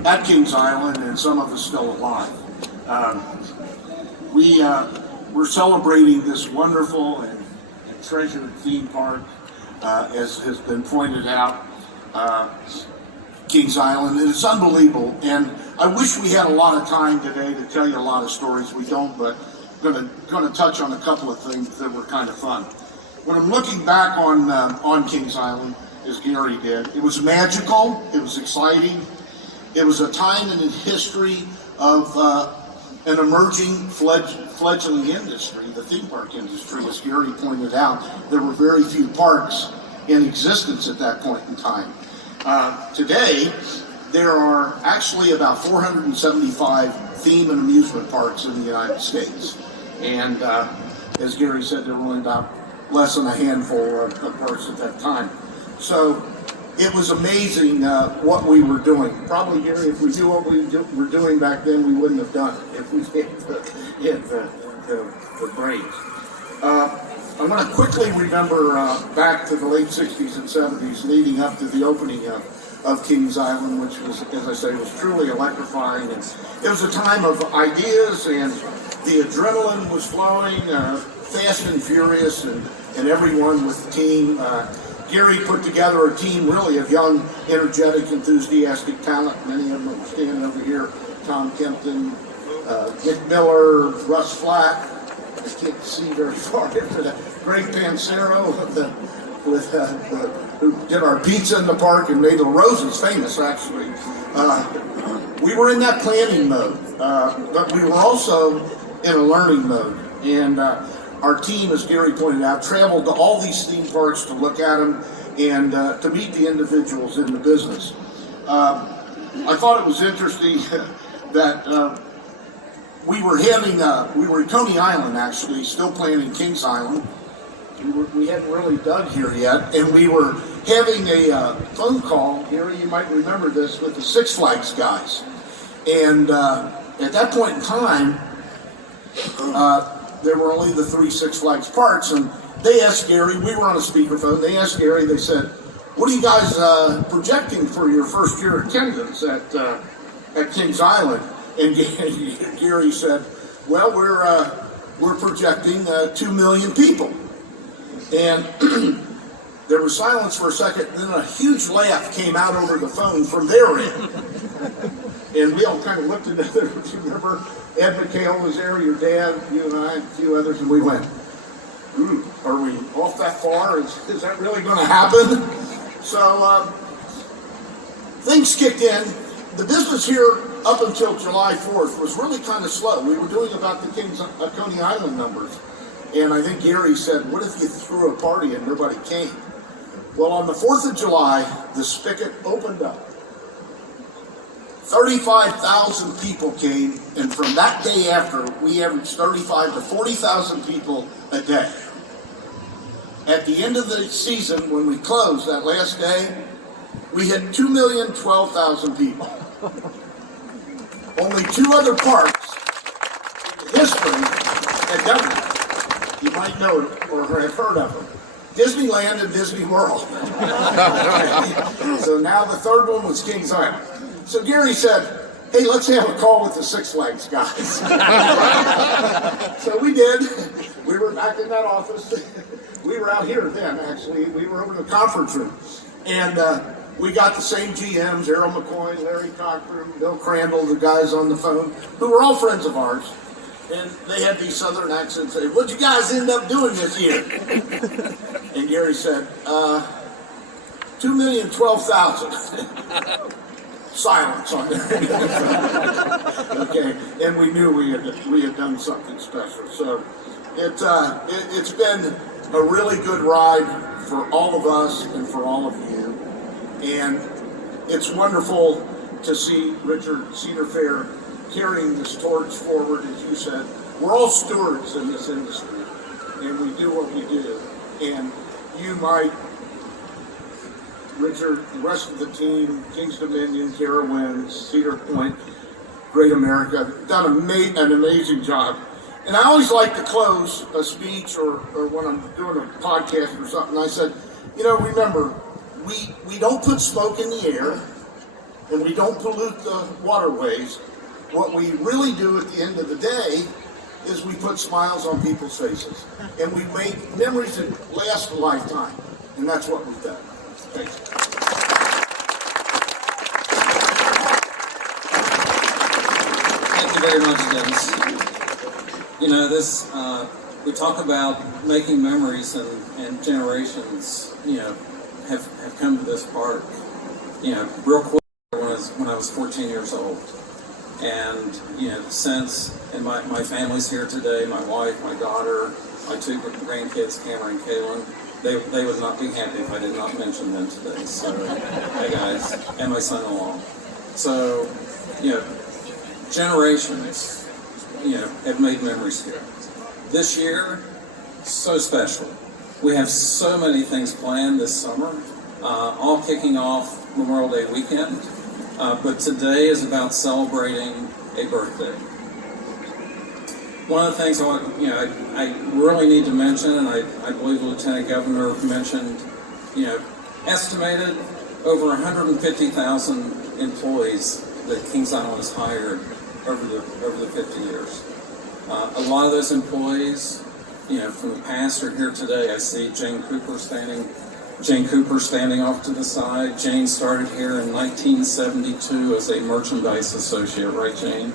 at Kings Island, and some of us still alive. We're celebrating this wonderful and treasured theme park, as has been pointed out, Kings Island. It is unbelievable, and I wish we had a lot of time today to tell you a lot of stories. We don't, but I'm going to touch on a couple of things that were kind of fun. When I'm looking back on Kings Island, as Gary did, it was magical, it was exciting, it was a time in the history of an emerging fledgling industry, the theme park industry. As Gary pointed out, there were very few parks in existence at that point in time. Today, there are actually about 475 theme and amusement parks in the United States. And as Gary said, there were only about less than a handful of parks at that time. So it was amazing what we were doing. Probably, Gary, if we knew what we were doing back then, we wouldn't have done it if we had the brains. I want to quickly remember back to the late 60s and 70s, leading up to the opening of Kings Island, which was, as I say, was truly electrifying. And it was a time of ideas, and the adrenaline was flowing, fast and furious, and everyone with the team. Gary put together a team really of young, energetic, enthusiastic talent. Many of them are standing over here. Tom Kempton, Nick Miller, Russ Flack. I can't see very far into that. Greg Pansero, who did our pizza in the park and made the roses famous, actually. We were in that planning mode, but we were also in a learning mode. And our team, as Gary pointed out, traveled to all these theme parks to look at them and to meet the individuals in the business. I thought it was interesting that we were in Coney Island, actually, still planning Kings Island. We hadn't really dug here yet, and we were having a phone call, Gary, you might remember this, with the Six Flags guys. And at that point in time, there were only the 3 Six Flags parks, and they asked Gary, we were on a speakerphone, they asked Gary, they said, what are you guys projecting for your first year attendance at Kings Island? And Gary said, well, we're projecting 2 million people. And there was silence for a second, and then a huge laugh came out over the phone from their end. And we all kind of looked at each other. If you remember, Ed McHale was there, your dad, you and I, and a few others, and we went, are we off that far? Is that really going to happen? So things kicked in. The business here up until July 4th was really kind of slow. We were doing about the Kings Coney Island numbers. And I think Gary said, what if you threw a party and nobody came? Well, on the 4th of July, the spigot opened up. 35,000 people came, and from that day after, we averaged 35 to 40,000 people a day. At the end of the season, when we closed that last day, we hit 2,012,000 people. Only 2 other parks in history had done that. You might know it or have heard of them. Disneyland and Disney World. So now the third one was Kings Island. So Gary said, hey, let's have a call with the Six Flags guys. So we did. We were back in that office. We were out here then, actually. We were over in the conference room. And we got the same GMs, Errol McCoy, Larry Cochran, Bill Crandall, the guys on the phone, who were all friends of ours. And they had these southern accents. Say, what'd you guys end up doing this year? And Gary said, 2,012,000. Silence on there. Okay, and we knew we had done something special. So it's been a really good ride for all of us and for all of you. And it's wonderful to see Richard Cedar Fair carrying this torch forward, as you said. We're all stewards in this industry, and we do what we do. And you might, Richard, the rest of the team, Kings Dominion, Carowinds, Cedar Point, Great America, done an amazing job. And I always like to close a speech or when I'm doing a podcast or something, I said, remember, we don't put smoke in the air, and we don't pollute the waterways. What we really do at the end of the day is we put smiles on people's faces. And we make memories that last a lifetime. And that's what we've done. Thanks. Thank you very much, Dennis. We talk about making memories, and generations, have come to this park, real quick when I was 14 years old. And, since, and my family's here today, my wife, my daughter, my 2 grandkids, Cameron and Kaylin, they would not be happy if I did not mention them today. So, hey guys, and my son-in-law. So, generations, have made memories here. This year, so special. We have so many things planned this summer, all kicking off Memorial Day weekend. But today is about celebrating a birthday. One of the things I really need to mention, and I believe the Lieutenant Governor mentioned, estimated over 150,000 employees that Kings Island has hired over the 50 years. A lot of those employees, from the past are here today. I see Jane Cooper standing off to the side. Jane started here in 1972 as a merchandise associate, right, Jane?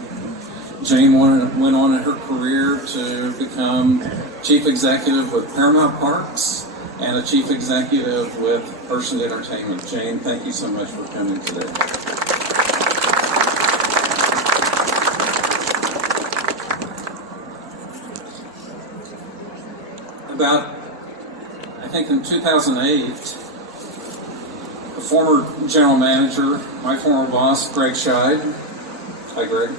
Jane went on in her career to become chief executive with Paramount Parks and a chief executive with Husted Entertainment. Jane, thank you so much for coming today. I think in 2008, the former general manager, my former boss, Greg Scheid. Hi, Greg.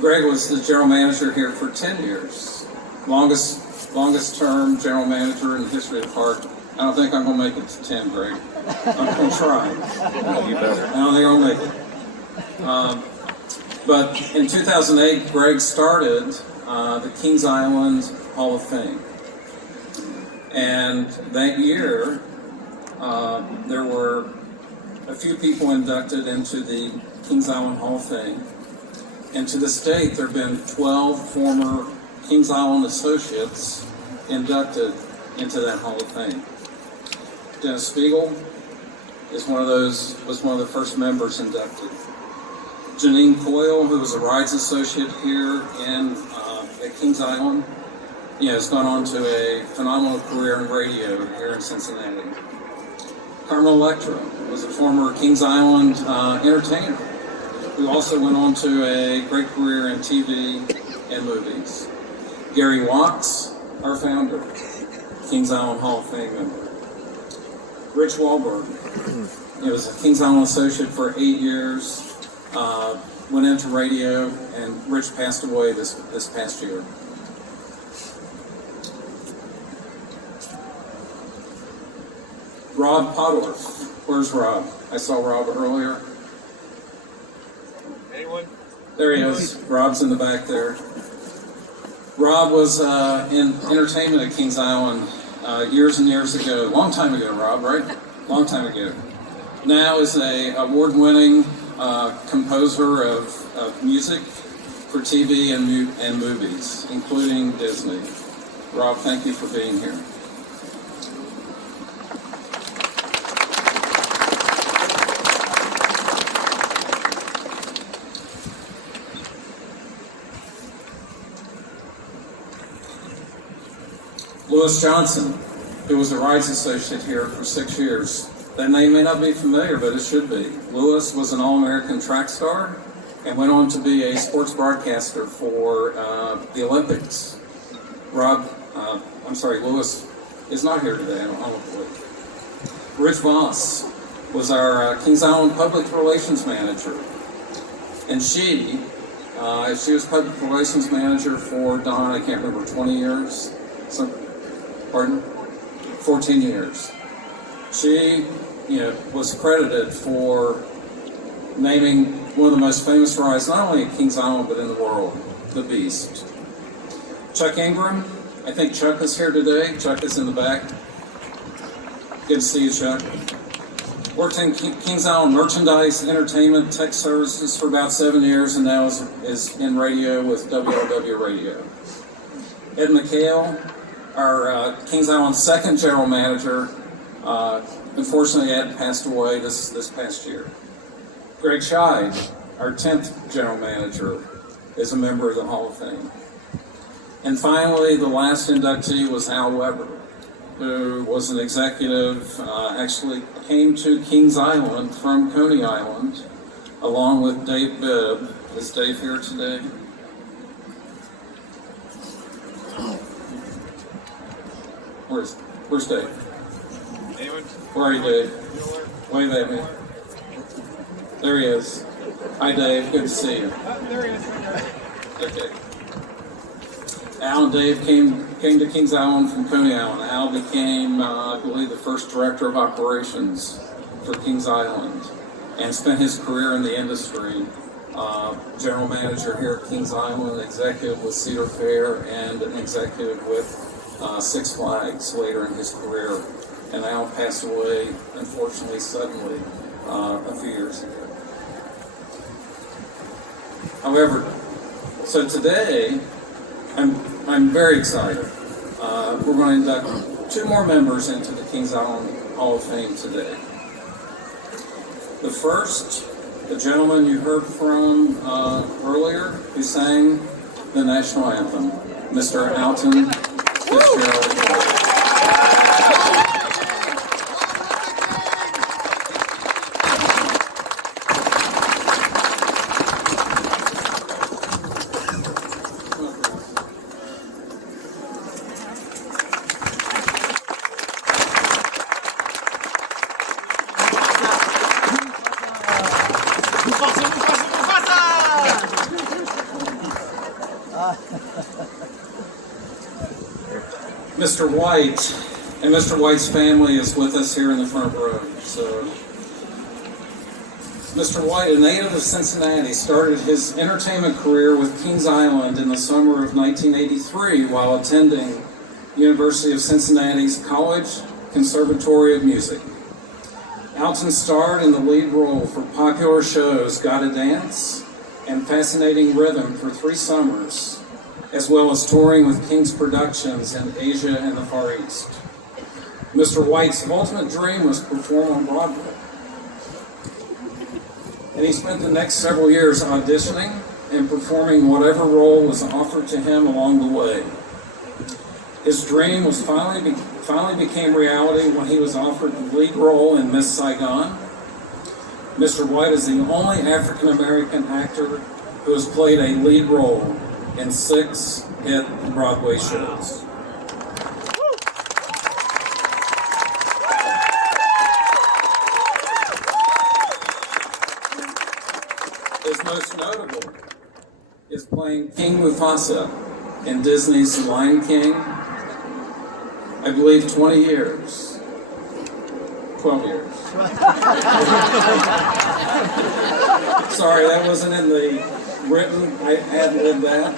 Greg was the general manager here for 10 years. Longest term general manager in the history of the park. don't think I'm going to make it to 10, Greg. I'm going to try. You better. I don't think I'll make it. But in 2008, Greg started the Kings Island Hall of Fame. And that year, there were a few people inducted into the Kings Island Hall of Fame. And to this date, there have been 12 former Kings Island associates inducted into that Hall of Fame. Dennis Spiegel was one of the first members inducted. Janine Coyle, who was a rides associate here at Kings Island, has gone on to a phenomenal career in radio here in Cincinnati. Carmel Electra was a former Kings Island entertainer who also went on to a great career in TV and movies. Gary Wachs, our founder, Kings Island Hall of Fame member. Rich Wahlberg, he was a Kings Island associate for 8 years, went into radio, and Rich passed away this past year. Rob Podorf. Where's Rob? I saw Rob earlier. Anyone? There he is. Rob's in the back there. Rob was in entertainment at Kings Island years and years ago. Long time ago, Rob, right? Long time ago. Now is a award-winning composer of music for TV and movies, including Disney. Rob, thank you for being here. Lewis Johnson, who was a rides associate here for 6 years. That name may not be familiar, but it should be. Lewis was an All-American track star and went on to be a sports broadcaster for the Olympics. Lewis is not here today, I don't believe. Rich Voss was our Kings Island Public Relations Manager. And she was Public Relations Manager for, Don, I can't remember, 20 years? 14 years. She, was credited for naming one of the most famous rides, not only at Kings Island, but in the world, the Beast. Chuck Ingram, I think Chuck is here today. Chuck is in the back. Good to see you, Chuck. Worked in Kings Island merchandise, entertainment, tech services for about 7 years, and now is in radio with WLW Radio. Ed McHale, our Kings Island second general manager. Unfortunately, Ed passed away this past year. Greg Scheid, our 10th general manager, is a member of the Hall of Fame. And finally, the last inductee was Al Weber, who was an executive, actually came to Kings Island from Coney Island, along with Dave Bibb. Is Dave here today? Where's Dave? Anyone? Where are you, Dave? Wave at me. There he is. Hi, Dave. Good to see you. There he is. Okay. Al and Dave came to Kings Island from Coney Island. Al became, I believe, the first director of operations for Kings Island and spent his career in the industry. General manager here at Kings Island, executive with Cedar Fair, and an executive with Six Flags later in his career. And Al passed away, unfortunately, suddenly, a few years ago. However, so today, I'm very excited. We're going to induct 2 more members into the Kings Island Hall of Fame today. The first, the gentleman you heard from earlier, who sang the national anthem, Mr. Alton Fitzgerald. Mr. White And Mr. White's family is with us here in the front row. So, Mr. White, a native of Cincinnati, started his entertainment career with Kings Island in the summer of 1983 while attending University of Cincinnati's College Conservatory of Music. Alton starred in the lead role for popular shows Gotta Dance and Fascinating Rhythm for 3 summers, as well as touring with King's Productions in Asia and the Far East. Mr. White's ultimate dream was to perform on Broadway. And he spent the next several years auditioning and performing whatever role was offered to him along the way. His dream was finally became reality when he was offered the lead role in Miss Saigon. Mr. White is the only African-American actor who has played a lead role in 6 hit Broadway shows. His most notable is playing King Mufasa in Disney's The Lion King. I believe 20 years. 12 years. Sorry, that wasn't in the written. I ad-libbed that.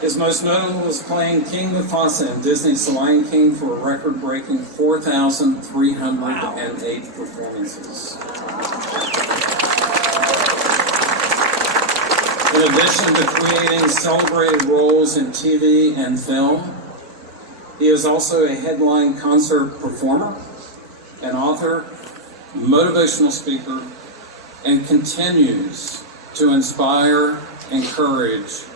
His most notable was playing King Mufasa in Disney's The Lion King for a record-breaking 4,308 performances. In addition to creating celebrated roles in TV and film, he is also a headline concert performer, an author, motivational speaker, and continues to inspire, encourage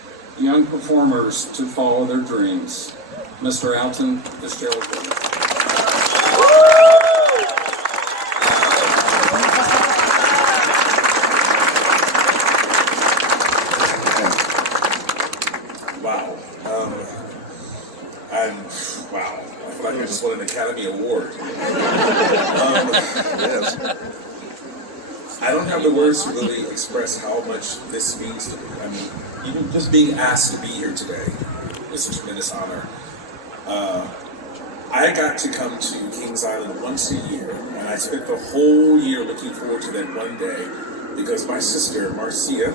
young performers to follow their dreams. Mr. Alton Fitzgerald. Wow, I feel like I just won an Academy Award. Yes. I don't have the words to really express how much this means to me. I mean, even just being asked to be here today is a tremendous honor. I got to come to Kings Island once a year, and I spent the whole year looking forward to that one day because my sister, Marcia,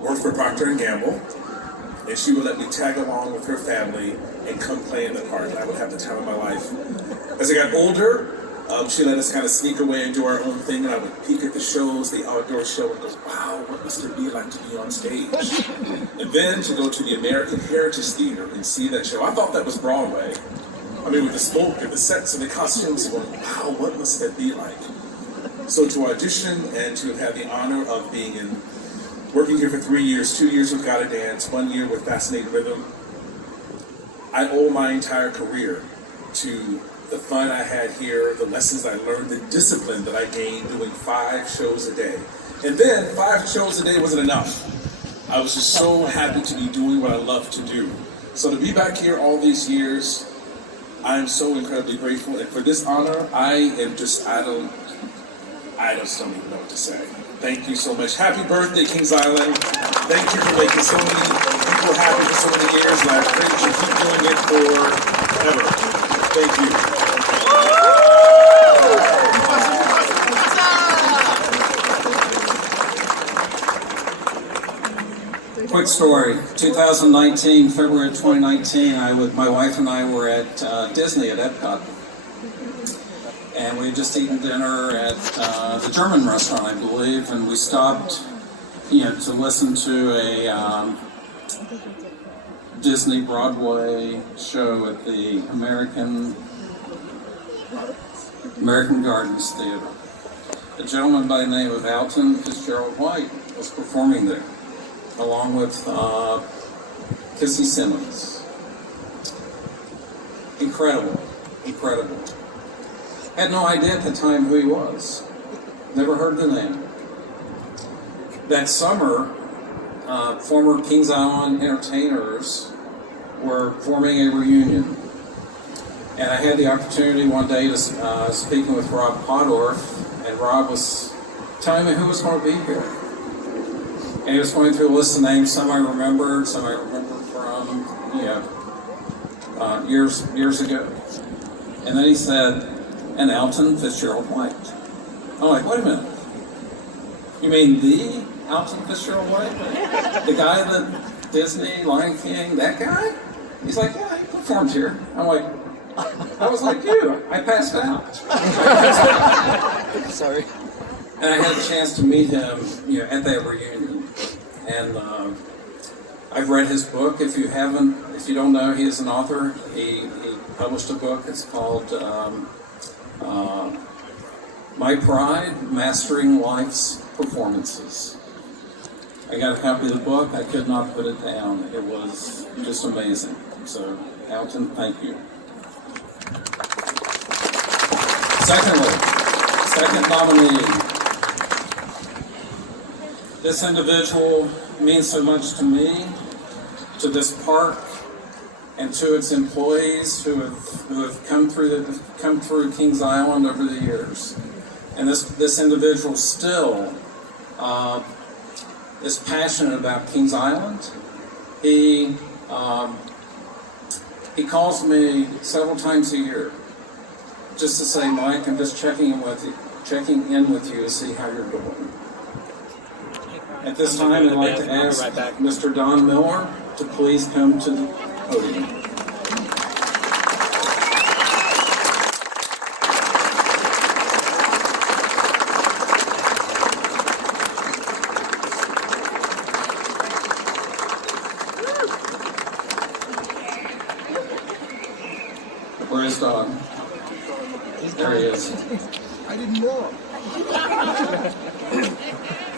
worked for Procter & Gamble, and she would let me tag along with her family and come play in the park. And I would have the time of my life. As I got older, she let us kind of sneak away and do our own thing, and I would peek at the shows, the outdoor show, and go, wow, what must it be like to be on stage? And then to go to the American Heritage Theater and see that show. I thought that was Broadway. I mean, with the smoke and the sets and the costumes, going, wow, what must that be like? So to audition and to have had the honor of working here for 3 years, 2 years with Gotta Dance, 1 year with Fascinating Rhythm, I owe my entire career to the fun I had here, the lessons I learned, the discipline that I gained doing 5 shows a day. And then 5 shows a day wasn't enough. I was just so happy to be doing what I love to do. So to be back here all these years, I am so incredibly grateful. And for this honor, I just don't even know what to say. Thank you so much. Happy birthday, Kings Island. Thank you for making so many people happy for so many years, and I pray that you keep doing it forever. Thank you. Quick story. 2019, February 2019, my wife and I were at Disney at Epcot. And we had just eaten dinner at the German restaurant, I believe, and we stopped, to listen to a Disney Broadway show at the American Gardens Theater. A gentleman by the name of Alton Fitzgerald White was performing there, along with Kissy Simmons. Incredible. Had no idea at the time who he was. Never heard the name. That summer, former Kings Island entertainers were forming a reunion. And I had the opportunity one day to speaking with Rob Podorf, and Rob was telling me who was going to be here. And he was going through a list of names, some I remembered from, years ago. And then he said, and Alton Fitzgerald White. I'm like, wait a minute. You mean the Alton Fitzgerald White? The guy that Disney, Lion King, that guy? He's like, yeah, he performed here. I'm like, I was like you. I passed out. Sorry. And I had a chance to meet him, at that reunion. And I've read his book. If you don't know, he is an author. He published a book. It's called My Pride: Mastering Life's Performances. I got a copy of the book. I could not put it down. It was just amazing. So, Alton, thank you. Second nominee. This individual means so much to me, to this park, and to its employees who have come through Kings Island over the years. And this individual still is passionate about Kings Island. He calls me several times a year just to say, Mike, I'm just checking in with you to see how you're doing. At this time, I'd like to ask Mr. Don Miller to please come to the podium. Where is Don? There he is. I didn't know him.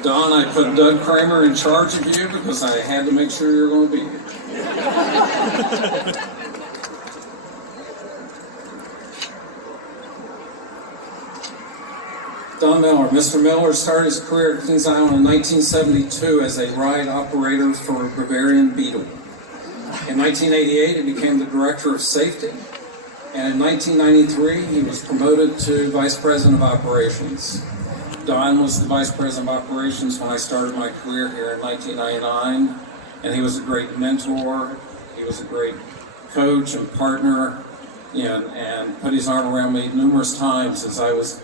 Don, I put Doug Kramer in charge of you because I had to make sure you were going to be here. Don Miller. Mr. Miller started his career at Kings Island in 1972 as a ride operator for Bavarian Beetle. In 1988, he became the director of safety. And in 1993, he was promoted to Vice President of Operations. Don was the Vice President of Operations when I started my career here in 1999, and he was a great mentor. He was a great coach and partner, and put his arm around me numerous times as I was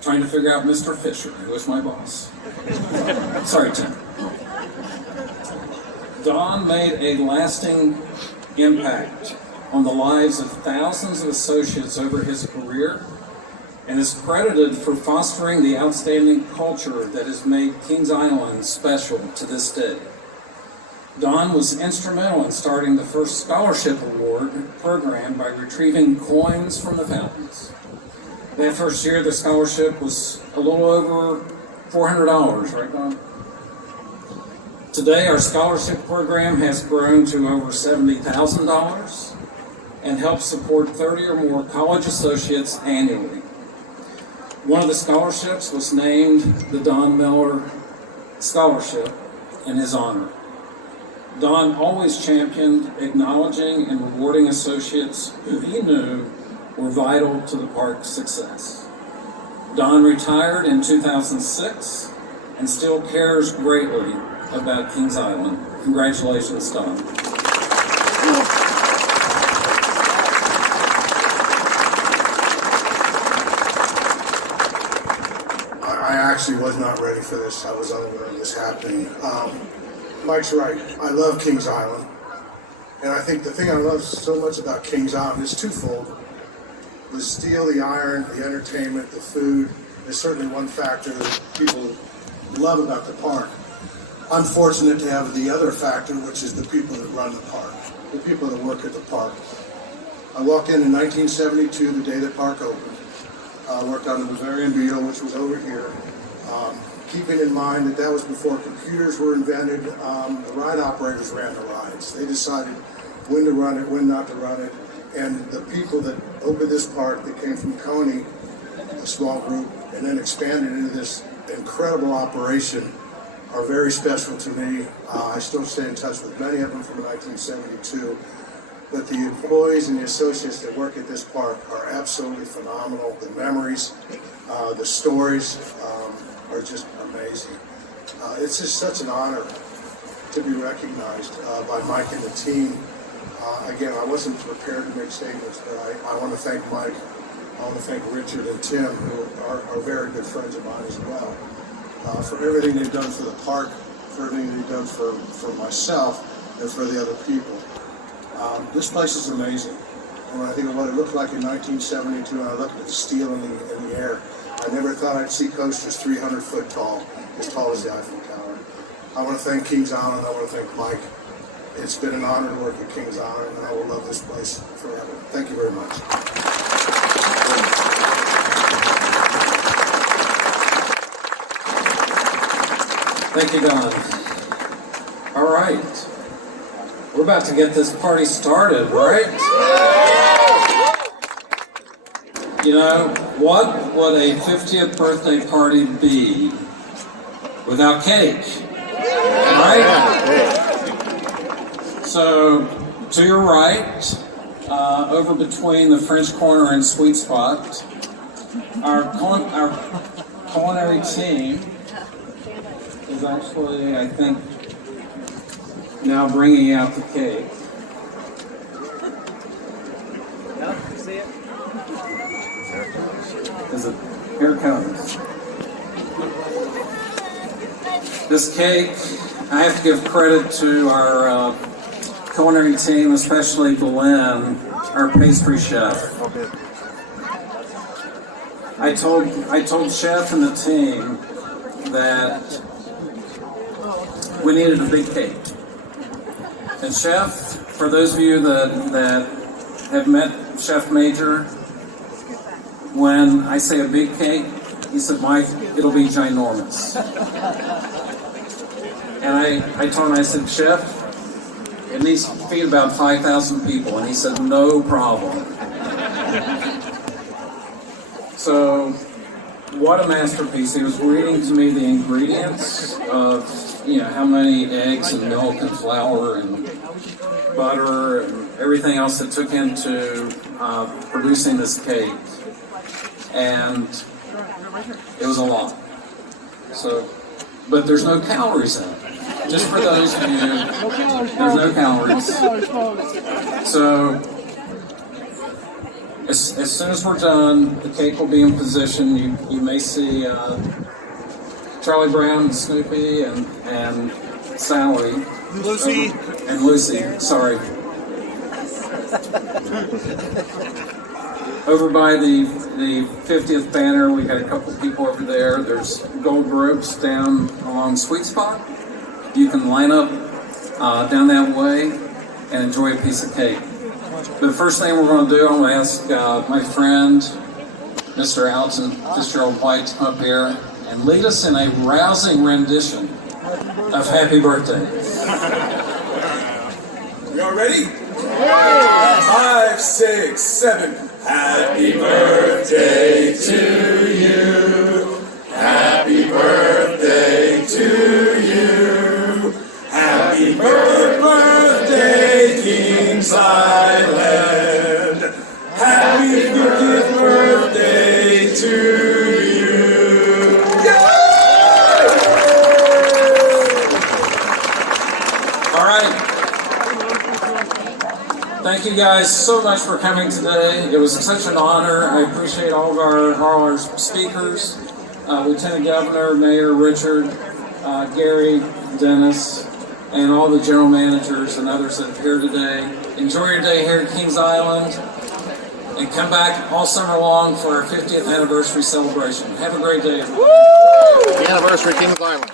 trying to figure out Mr. Fisher, who was my boss. Sorry, Tim. Don made a lasting impact on the lives of thousands of associates over his career, and is credited for fostering the outstanding culture that has made Kings Island special to this day. Don was instrumental in starting the first scholarship award program by retrieving coins from the fountains. That first year, the scholarship was a little over $400, right, Don? Today, our scholarship program has grown to over $70,000 and helps support 30 or more college associates annually. One of the scholarships was named the Don Miller Scholarship in his honor. Don always championed acknowledging and rewarding associates who he knew were vital to the park's success. Don retired in 2006 and still cares greatly about Kings Island. Congratulations, Don. I actually was not ready for this. I was unaware of this happening. Mike's right. I love Kings Island. And I think the thing I love so much about Kings Island is twofold. The steel, the iron, the entertainment, the food is certainly one factor that people love about the park. I'm fortunate to have the other factor, which is the people that run the park, the people that work at the park. I walked in 1972, the day the park opened. I worked on the Bavarian Beetle, which was over here. Keeping in mind that was before computers were invented, the ride operators ran the rides. They decided when to run it, when not to run it. And the people that opened this park, that came from Coney, a small group, and then expanded into this incredible operation, are very special to me. I still stay in touch with many of them from 1972. But the employees and the associates that work at this park are absolutely phenomenal. The memories, the stories are just amazing. It's just such an honor to be recognized by Mike and the team. Again, I wasn't prepared to make statements, but I want to thank Mike. I want to thank Richard and Tim, who are very good friends of mine as well, for everything they've done for the park, for everything they've done for myself, and for the other people. This place is amazing. And when I think of what it looked like in 1972, and I look at the steel in the air, I never thought I'd see coasters 300 foot tall, as tall as the Eiffel Tower. I want to thank Kings Island. I want to thank Mike. It's been an honor to work at Kings Island, and I will love this place forever. Thank you very much. Thank you, Don. All right. We're about to get this party started, right? You know, what would a 50th birthday party be without cake? Right? So, to your right, over between the French corner and Sweet Spot, our culinary team is actually, I think, now bringing out the cake. See it? Here it comes. This cake, I have to give credit to our culinary team, especially Glenn, our pastry chef. I told Chef and the team that we needed a big cake. And Chef, for those of you that have met Chef Major, when I say a big cake, he said, Mike, it'll be ginormous. And I told him, I said, Chef, it needs to feed about 5,000 people. And he said, no problem. So, what a masterpiece. He was reading to me the ingredients of, how many eggs and milk and flour and butter and everything else that took into producing this cake. And it was a lot. So, but there's no calories in it. Just for those of you, there's no calories. So, as soon as we're done, the cake will be in position. You may see Charlie Brown and Snoopy and Sally. Lucy. And Lucy, sorry. Over by the 50th banner, we got a couple people over there. There's gold ropes down along Sweet Spot. You can line up down that way and enjoy a piece of cake. But the first thing we're going to do, I'm going to ask my friend, Mr. Alton Fitzgerald White, to come up here and lead us in a rousing rendition of Happy Birthday. Y'all ready? 5, 6, 7. Happy birthday to you. Happy birthday to you. Happy birthday, Kings Island. Happy 50th birthday to you. All right. Thank you guys so much for coming today. It was such an honor. I appreciate all of our speakers, Lieutenant Governor, Mayor Richard, Gary, Dennis, and all the general managers and others that are here today. Enjoy your day here at Kings Island, and come back all summer long for our 50th anniversary celebration. Have a great day, everyone. The anniversary Kings Island.